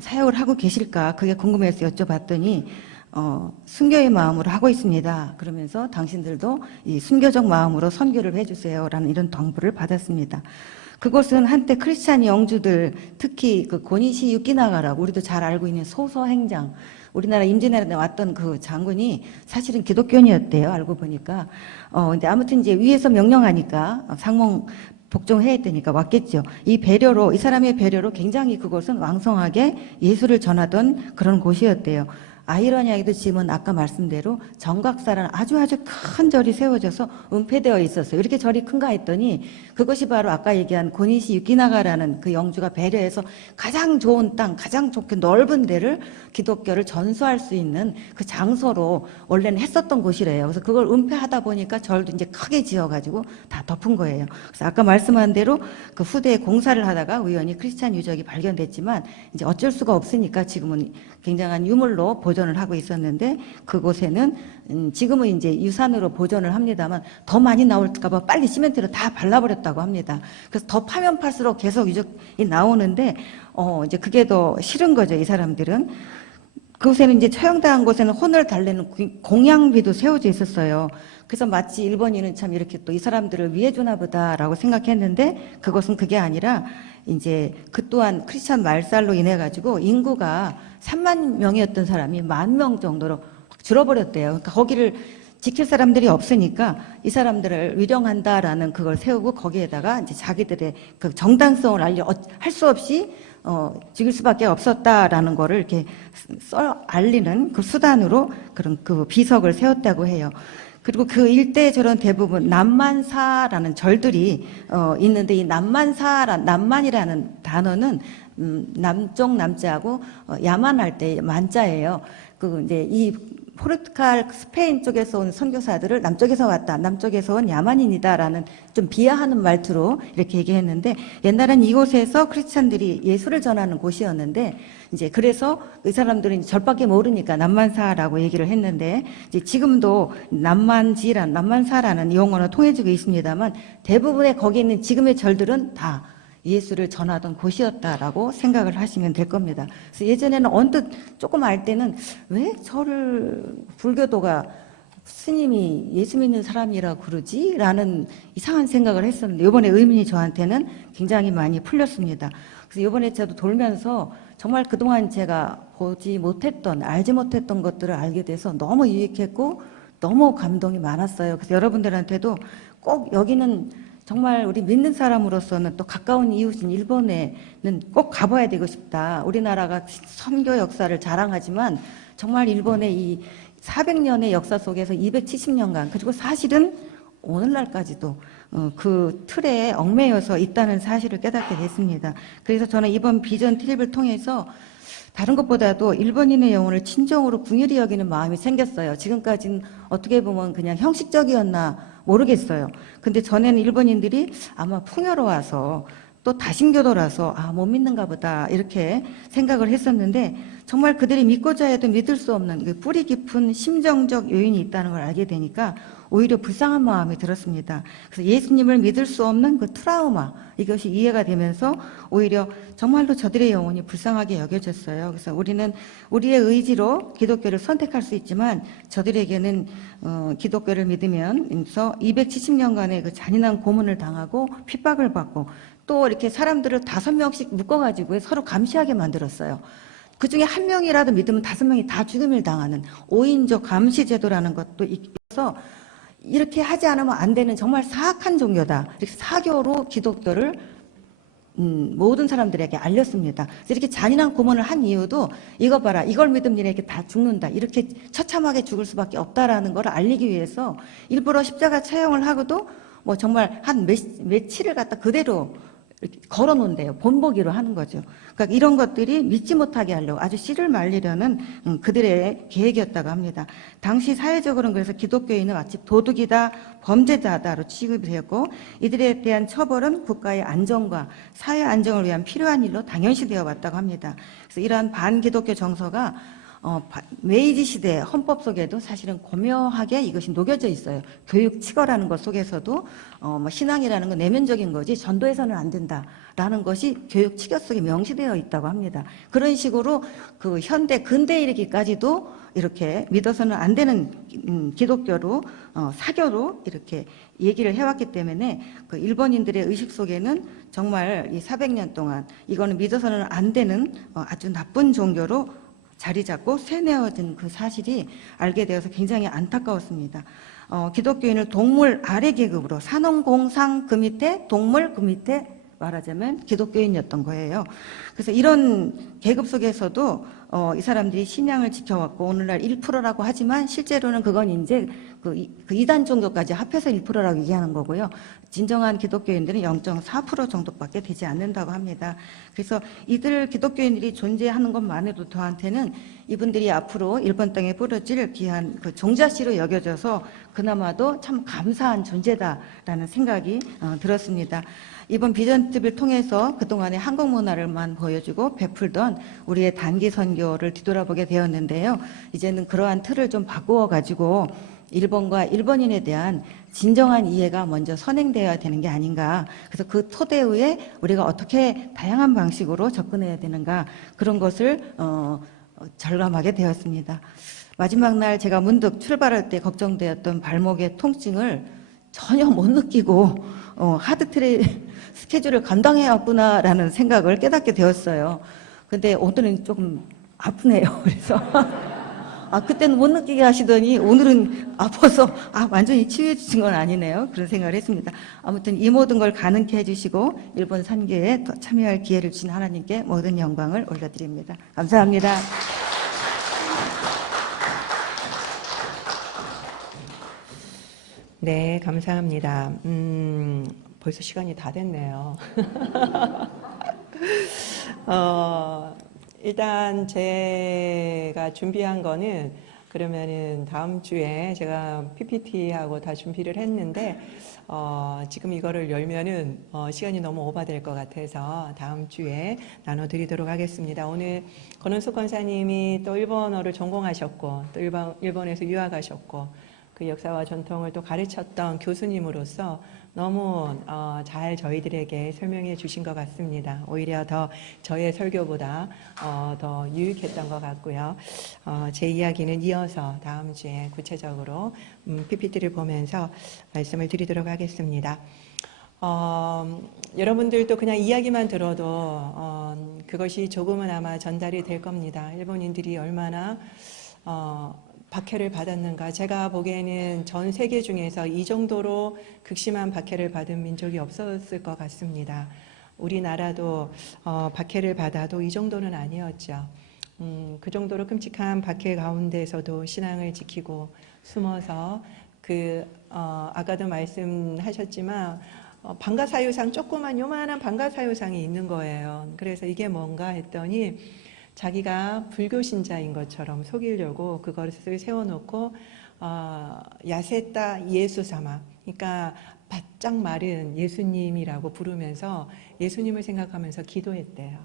사역을 하고 계실까 그게 궁금해서 여쭤봤더니 순교의 마음으로 하고 있습니다. 그러면서 당신들도 이 순교적 마음으로 선교를 해주세요라는 이런 당부를 받았습니다. 그곳은 한때 크리스찬 영주들, 특히 그 고니시 유키나가라고 우리도 잘 알고 있는 소서행장, 우리나라 임진왜란에 왔던 그 장군이 사실은 기독교인이었대요. 알고 보니까. 근데 아무튼 이제 위에서 명령하니까 상몽 복종해야 되니까 왔겠죠. 이 배려로, 이 사람의 배려로 굉장히 그곳은 왕성하게 예수를 전하던 그런 곳이었대요. 아이러니하게도 지금은 아까 말씀대로 정각사라는 아주 큰 절이 세워져서 은폐되어 있었어요. 이렇게 절이 큰가 했더니 그것이 바로 아까 얘기한 고니시 유키나가라는 그 영주가 배려해서 가장 좋은 땅, 가장 좋게 넓은 데를 기독교를 전수할 수 있는 그 장소로 원래는 했었던 곳이래요. 그래서 그걸 은폐하다 보니까 절도 이제 크게 지어가지고 다 덮은 거예요. 그래서 아까 말씀한 대로 그 후대에 공사를 하다가 우연히 크리스찬 유적이 발견됐지만 이제 어쩔 수가 없으니까 지금은 굉장한 유물로 보존을 하고 있었는데 그곳에는 지금은 이제 유산으로 보존을 합니다만 더 많이 나올까봐 빨리 시멘트로 다 발라버렸다고 합니다. 그래서 더 파면 팔수록 계속 유적이 나오는데 이제 그게 더 싫은 거죠. 이 사람들은. 그곳에는 이제 처형당한 곳에는 혼을 달래는 공양비도 세워져 있었어요. 그래서 마치 일본인은 참 이렇게 또 이 사람들을 위해 주나 보다라고 생각했는데 그것은 그게 아니라 이제 그 또한 크리스찬 말살로 인해 가지고 인구가 3만 명이었던 사람이 10,000명 정도로 확 줄어버렸대요. 그러니까 거기를 지킬 사람들이 없으니까 이 사람들을 위령한다라는 그걸 세우고 거기에다가 이제 자기들의 그 정당성을 할 수 없이 죽일 수밖에 없었다라는 거를 이렇게 알리는 그 수단으로 그런 그 비석을 세웠다고 해요. 그리고 그 일대에 저런 대부분 남만사라는 절들이 있는데 이 남만이라는 단어는 남쪽 남자하고 야만할 때 만자예요. 그 이제 이 포르투갈 스페인 쪽에서 온 선교사들을 남쪽에서 왔다, 남쪽에서 온 야만인이다라는 좀 비하하는 말투로 이렇게 얘기했는데 옛날엔 이곳에서 크리스찬들이 예수를 전하는 곳이었는데 이제 그래서 이 사람들은 절밖에 모르니까 남만사라고 얘기를 했는데 이제 지금도 남만사라는 용어는 통해지고 있습니다만 대부분의 거기 있는 지금의 절들은 다 예수를 전하던 곳이었다라고 생각을 하시면 될 겁니다. 그래서 예전에는 언뜻 조금 알 때는 왜 저를 불교도가 스님이 예수 믿는 사람이라고 그러지? 라는 이상한 생각을 했었는데 이번에 의문이 저한테는 굉장히 많이 풀렸습니다. 그래서 이번에 저도 돌면서 정말 그동안 제가 보지 못했던, 알지 못했던 것들을 알게 돼서 너무 유익했고 너무 감동이 많았어요. 그래서 여러분들한테도 꼭 여기는 정말 우리 믿는 사람으로서는 또 가까운 이웃인 일본에는 꼭 가봐야 되고 싶다. 우리나라가 선교 역사를 자랑하지만 정말 일본의 이 400년의 역사 속에서 270년간 그리고 사실은 오늘날까지도 그 틀에 얽매여서 있다는 사실을 깨닫게 됐습니다. 그래서 저는 이번 비전 트립을 통해서 다른 것보다도 일본인의 영혼을 진정으로 궁휼히 여기는 마음이 생겼어요. 지금까지는 어떻게 보면 그냥 형식적이었나 모르겠어요. 근데 전에는 일본인들이 아마 풍요로워서 또 다신교도라서 못 믿는가 보다 이렇게 생각을 했었는데, 정말 그들이 믿고자 해도 믿을 수 없는 그 뿌리 깊은 심정적 요인이 있다는 걸 알게 되니까 오히려 불쌍한 마음이 들었습니다. 그래서 예수님을 믿을 수 없는 그 트라우마, 이것이 이해가 되면서 오히려 정말로 저들의 영혼이 불쌍하게 여겨졌어요. 그래서 우리는 우리의 의지로 기독교를 선택할 수 있지만, 저들에게는 기독교를 믿으면서 270년간의 그 잔인한 고문을 당하고 핍박을 받고, 또 이렇게 사람들을 5명씩 묶어가지고 서로 감시하게 만들었어요. 그 중에 한 명이라도 믿으면 5명이 다 죽음을 당하는 5인조 감시 제도라는 것도 있어서, 이렇게 하지 않으면 안 되는 정말 사악한 종교다. 이렇게 사교로 기독교를 모든 사람들에게 알렸습니다. 그래서 이렇게 잔인한 고문을 한 이유도, 이거 봐라, 이걸 믿으면 니네게 다 죽는다, 이렇게 처참하게 죽을 수밖에 없다라는 걸 알리기 위해서 일부러 십자가 처형을 하고도 뭐 정말 한 며칠을 갖다 그대로 걸어 놓은대요. 본보기로 하는 거죠. 그러니까 이런 것들이 믿지 못하게 하려고 아주 씨를 말리려는 그들의 계획이었다고 합니다. 당시 사회적으로는 그래서 기독교인은 마치 도둑이다, 범죄자다로 취급이 되었고, 이들에 대한 처벌은 국가의 안정과 사회 안정을 위한 필요한 일로 당연시되어 왔다고 합니다. 그래서 이러한 반기독교 정서가 메이지 시대 헌법 속에도 사실은 고묘하게 이것이 녹여져 있어요. 교육 치거라는 것 속에서도 신앙이라는 건 내면적인 거지 전도해서는 안 된다라는 것이 교육 치거 속에 명시되어 있다고 합니다. 그런 식으로 그 현대 근대 이르기까지도 이렇게 믿어서는 안 되는 기독교로 사교로 이렇게 얘기를 해왔기 때문에 그 일본인들의 의식 속에는 정말 이 400년 동안 이거는 믿어서는 안 되는 아주 나쁜 종교로 자리 잡고 쇠뇌어진 그 사실이 알게 되어서 굉장히 안타까웠습니다. 기독교인을 동물 아래 계급으로, 산업공상 그 밑에, 동물 그 밑에 말하자면 기독교인이었던 거예요. 그래서 이런 계급 속에서도 이 사람들이 신앙을 지켜왔고, 오늘날 1%라고 하지만 실제로는 그건 이제 그 이단 종교까지 합해서 1%라고 얘기하는 거고요. 진정한 기독교인들은 0.4% 정도밖에 되지 않는다고 합니다. 그래서 이들 기독교인들이 존재하는 것만으로도 저한테는 이분들이 앞으로 일본 땅에 뿌려질 귀한 그 종자씨로 여겨져서 그나마도 참 감사한 존재다라는 생각이 들었습니다. 이번 비전 TV를 통해서 그동안의 한국 문화를만 보여주고 베풀던 우리의 단기 선교를 뒤돌아보게 되었는데요. 이제는 그러한 틀을 좀 바꾸어 가지고 일본과 일본인에 대한 진정한 이해가 먼저 선행되어야 되는 게 아닌가. 그래서 그 토대 위에 우리가 어떻게 다양한 방식으로 접근해야 되는가, 그런 것을 절감하게 되었습니다. 마지막 날 제가 문득 출발할 때 걱정되었던 발목의 통증을 전혀 못 느끼고 하드트레일 스케줄을 감당해야 왔구나라는 생각을 깨닫게 되었어요. 근데 오늘은 조금 아프네요. 그래서 그때는 못 느끼게 하시더니 오늘은 아파서 완전히 치유해 주신 건 아니네요. 그런 생각을 했습니다. 아무튼 이 모든 걸 가능케 해주시고 일본 선교에 더 참여할 기회를 주신 하나님께 모든 영광을 올려드립니다. 감사합니다. 네, 감사합니다. 벌써 시간이 다 됐네요. 일단 제가 준비한 거는, 그러면은 다음 주에 제가 PPT하고 다 준비를 했는데 지금 이거를 열면은 시간이 너무 오버될 것 같아서 다음 주에 나눠드리도록 하겠습니다. 오늘 권은숙 권사님이 또 일본어를 전공하셨고 또 일본에서 유학하셨고 그 역사와 전통을 또 가르쳤던 교수님으로서 너무 잘 저희들에게 설명해 주신 것 같습니다. 오히려 더 저의 설교보다 더 유익했던 것 같고요. 제 이야기는 이어서 다음 주에 구체적으로 PPT를 보면서 말씀을 드리도록 하겠습니다. 여러분들도 그냥 이야기만 들어도 그것이 조금은 아마 전달이 될 겁니다. 일본인들이 얼마나 박해를 받았는가. 제가 보기에는 전 세계 중에서 이 정도로 극심한 박해를 받은 민족이 없었을 것 같습니다. 우리나라도 박해를 받아도 이 정도는 아니었죠. 그 정도로 끔찍한 박해 가운데서도 신앙을 지키고 숨어서 아까도 말씀하셨지만 방가사유상, 조그만 요만한 방가사유상이 있는 거예요. 그래서 이게 뭔가 했더니 자기가 불교 신자인 것처럼 속이려고 그것을 세워놓고 야세따 예수사마, 그러니까 바짝 마른 예수님이라고 부르면서 예수님을 생각하면서 기도했대요.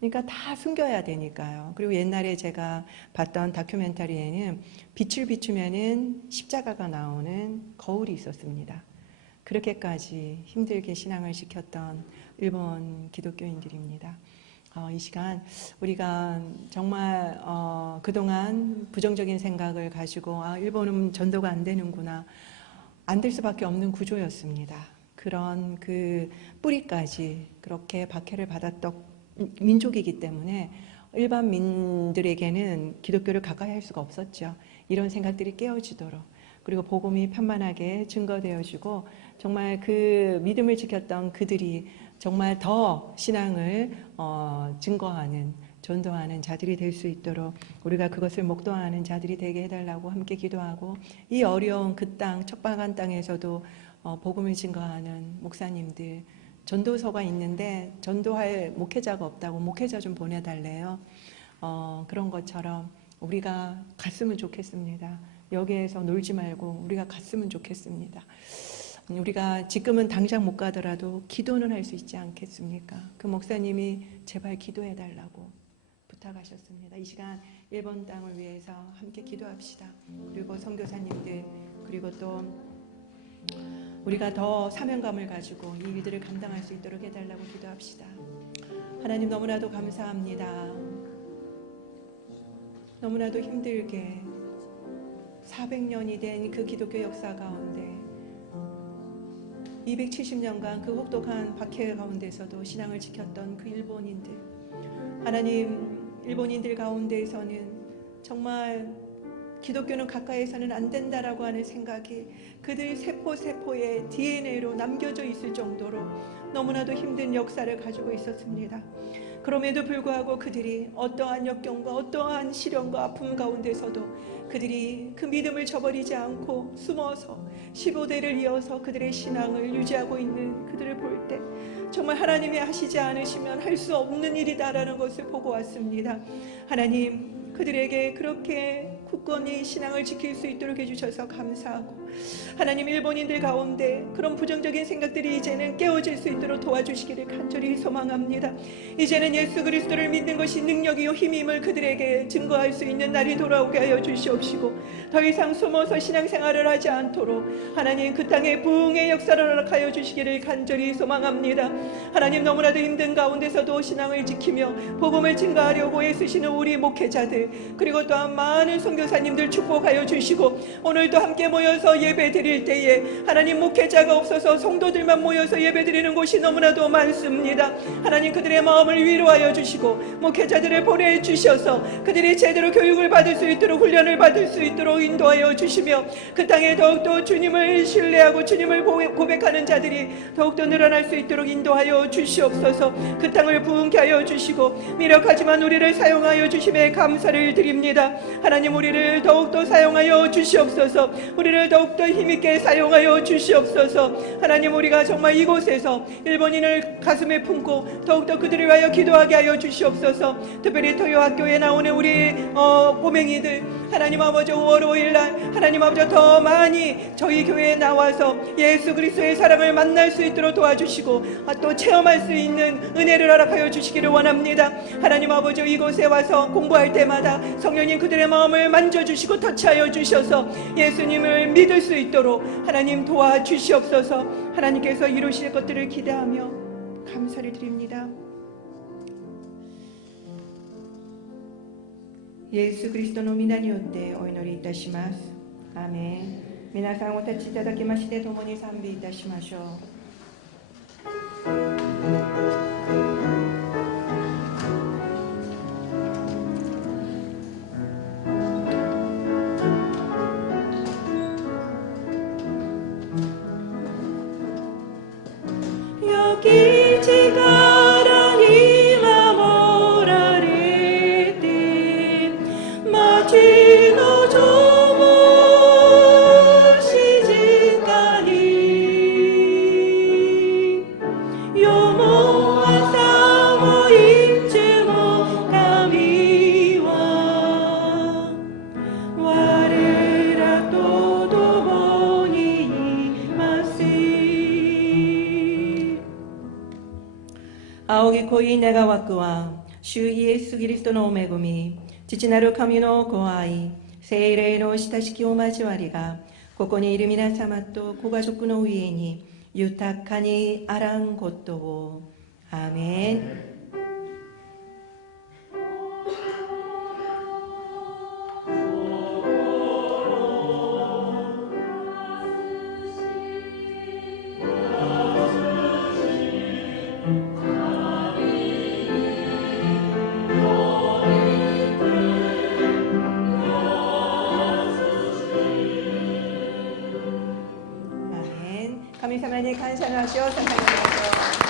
그러니까 다 숨겨야 되니까요. 그리고 옛날에 제가 봤던 다큐멘터리에는 빛을 비추면은 십자가가 나오는 거울이 있었습니다. 그렇게까지 힘들게 신앙을 지켰던 일본 기독교인들입니다. 이 시간 우리가 정말 그동안 부정적인 생각을 가지고 일본은 전도가 안 되는구나, 안 될 수밖에 없는 구조였습니다. 그런 그 뿌리까지 그렇게 박해를 받았던 민족이기 때문에 일반 민들에게는 기독교를 가까이 할 수가 없었죠. 이런 생각들이 깨어지도록, 그리고 복음이 편만하게 증거되어지고 정말 그 믿음을 지켰던 그들이 정말 더 신앙을 증거하는, 전도하는 자들이 될 수 있도록 우리가 그것을 목도하는 자들이 되게 해달라고 함께 기도하고, 이 어려운 그 땅, 척박한 땅에서도 복음을 증거하는 목사님들, 전도서가 있는데 전도할 목회자가 없다고 목회자 좀 보내달래요. 그런 것처럼 우리가 갔으면 좋겠습니다. 여기에서 놀지 말고 우리가 갔으면 좋겠습니다. 우리가 지금은 당장 못 가더라도 기도는 할 수 있지 않겠습니까? 그 목사님이 제발 기도해달라고 부탁하셨습니다. 이 시간 일본 땅을 위해서 함께 기도합시다. 그리고 선교사님들, 그리고 또 우리가 더 사명감을 가지고 이 일들을 감당할 수 있도록 해달라고 기도합시다. 하나님, 너무나도 감사합니다. 너무나도 힘들게 400년이 된 그 기독교 역사 가운데 270년간 그 혹독한 박해 가운데서도 신앙을 지켰던 그 일본인들, 하나님, 일본인들 가운데에서는 정말 기독교는 가까이에서는 안 된다라고 하는 생각이 그들 세포의 DNA로 남겨져 있을 정도로 너무나도 힘든 역사를 가지고 있었습니다. 그럼에도 불구하고 그들이 어떠한 역경과 어떠한 시련과 아픔 가운데서도 그들이 그 믿음을 저버리지 않고 숨어서 15대를 이어서 그들의 신앙을 유지하고 있는 그들을 볼 때 정말 하나님이 하시지 않으시면 할 수 없는 일이다라는 것을 보고 왔습니다. 하나님, 그들에게 그렇게 굳건히 신앙을 지킬 수 있도록 해주셔서 감사하고, 하나님, 일본인들 가운데 그런 부정적인 생각들이 이제는 깨어질 수 있도록 도와주시기를 간절히 소망합니다. 이제는 예수 그리스도를 믿는 것이 능력이요 힘임을 그들에게 증거할 수 있는 날이 돌아오게 하여 주시옵시고, 더 이상 숨어서 신앙생활을 하지 않도록 하나님 그 땅에 부흥의 역사를 허락하여 주시기를 간절히 소망합니다. 하나님, 너무나도 힘든 가운데서도 신앙을 지키며 복음을 증거하려고 애쓰시는 우리 목회자들, 그리고 또한 많은 선교사님들 축복하여 주시고, 오늘도 함께 모여서 예배 드릴 때에 하나님, 목회자가 없어서 성도들만 모여서 예배 드리는 곳이 너무나도 많습니다. 하나님, 그들의 마음을 위로하여 주시고 목회자들을 보내주셔서 그들이 제대로 교육을 받을 수 있도록, 훈련을 받을 수 있도록 인도하여 주시며, 그 땅에 더욱더 주님을 신뢰하고 주님을 고백하는 자들이 더욱더 늘어날 수 있도록 인도하여 주시옵소서. 그 땅을 부흥케 하여 주시고, 미력하지만 우리를 사용하여 주심에 감사를 드립니다. 하나님, 우리를 더욱더 사용하여 주시옵소서. 우리를 더욱더 힘있게 사용하여 주시옵소서. 하나님, 우리가 정말 이곳에서 일본인을 가슴에 품고 더욱더 그들을 위하여 기도하게 하여 주시옵소서. 특별히 토요학교에 나오는 우리 꼬맹이들, 하나님 아버지, 5월 5일날 하나님 아버지 더 많이 저희 교회에 나와서 예수 그리스도의 사랑을 만날 수 있도록 도와주시고 또 체험할 수 있는 은혜를 허락하여 주시기를 원합니다. 하나님 아버지, 이곳에 와서 공부할 때마다 성령님 그들의 마음을 만져주시고 터치하여 주셔서 예수님을 믿을 수 있도록 하나님 도와주시옵소서. 하나님께서 이루실 것들을 기대하며 감사를 드립니다. 예수 그리스도の皆によってお祈りいたします。アーメン。皆さんお立ちいただきまして共に賛美いたしましょう。良き力に守られて町の城を静かに仰ぎ恋願わくは、主イエス・キリストのお恵み、父なる神のご愛、聖霊の親しきお交わりが、ここにいる皆様とご家族の上に豊かにあらんことを。アーメン。神様に感謝の足を捧げましょう。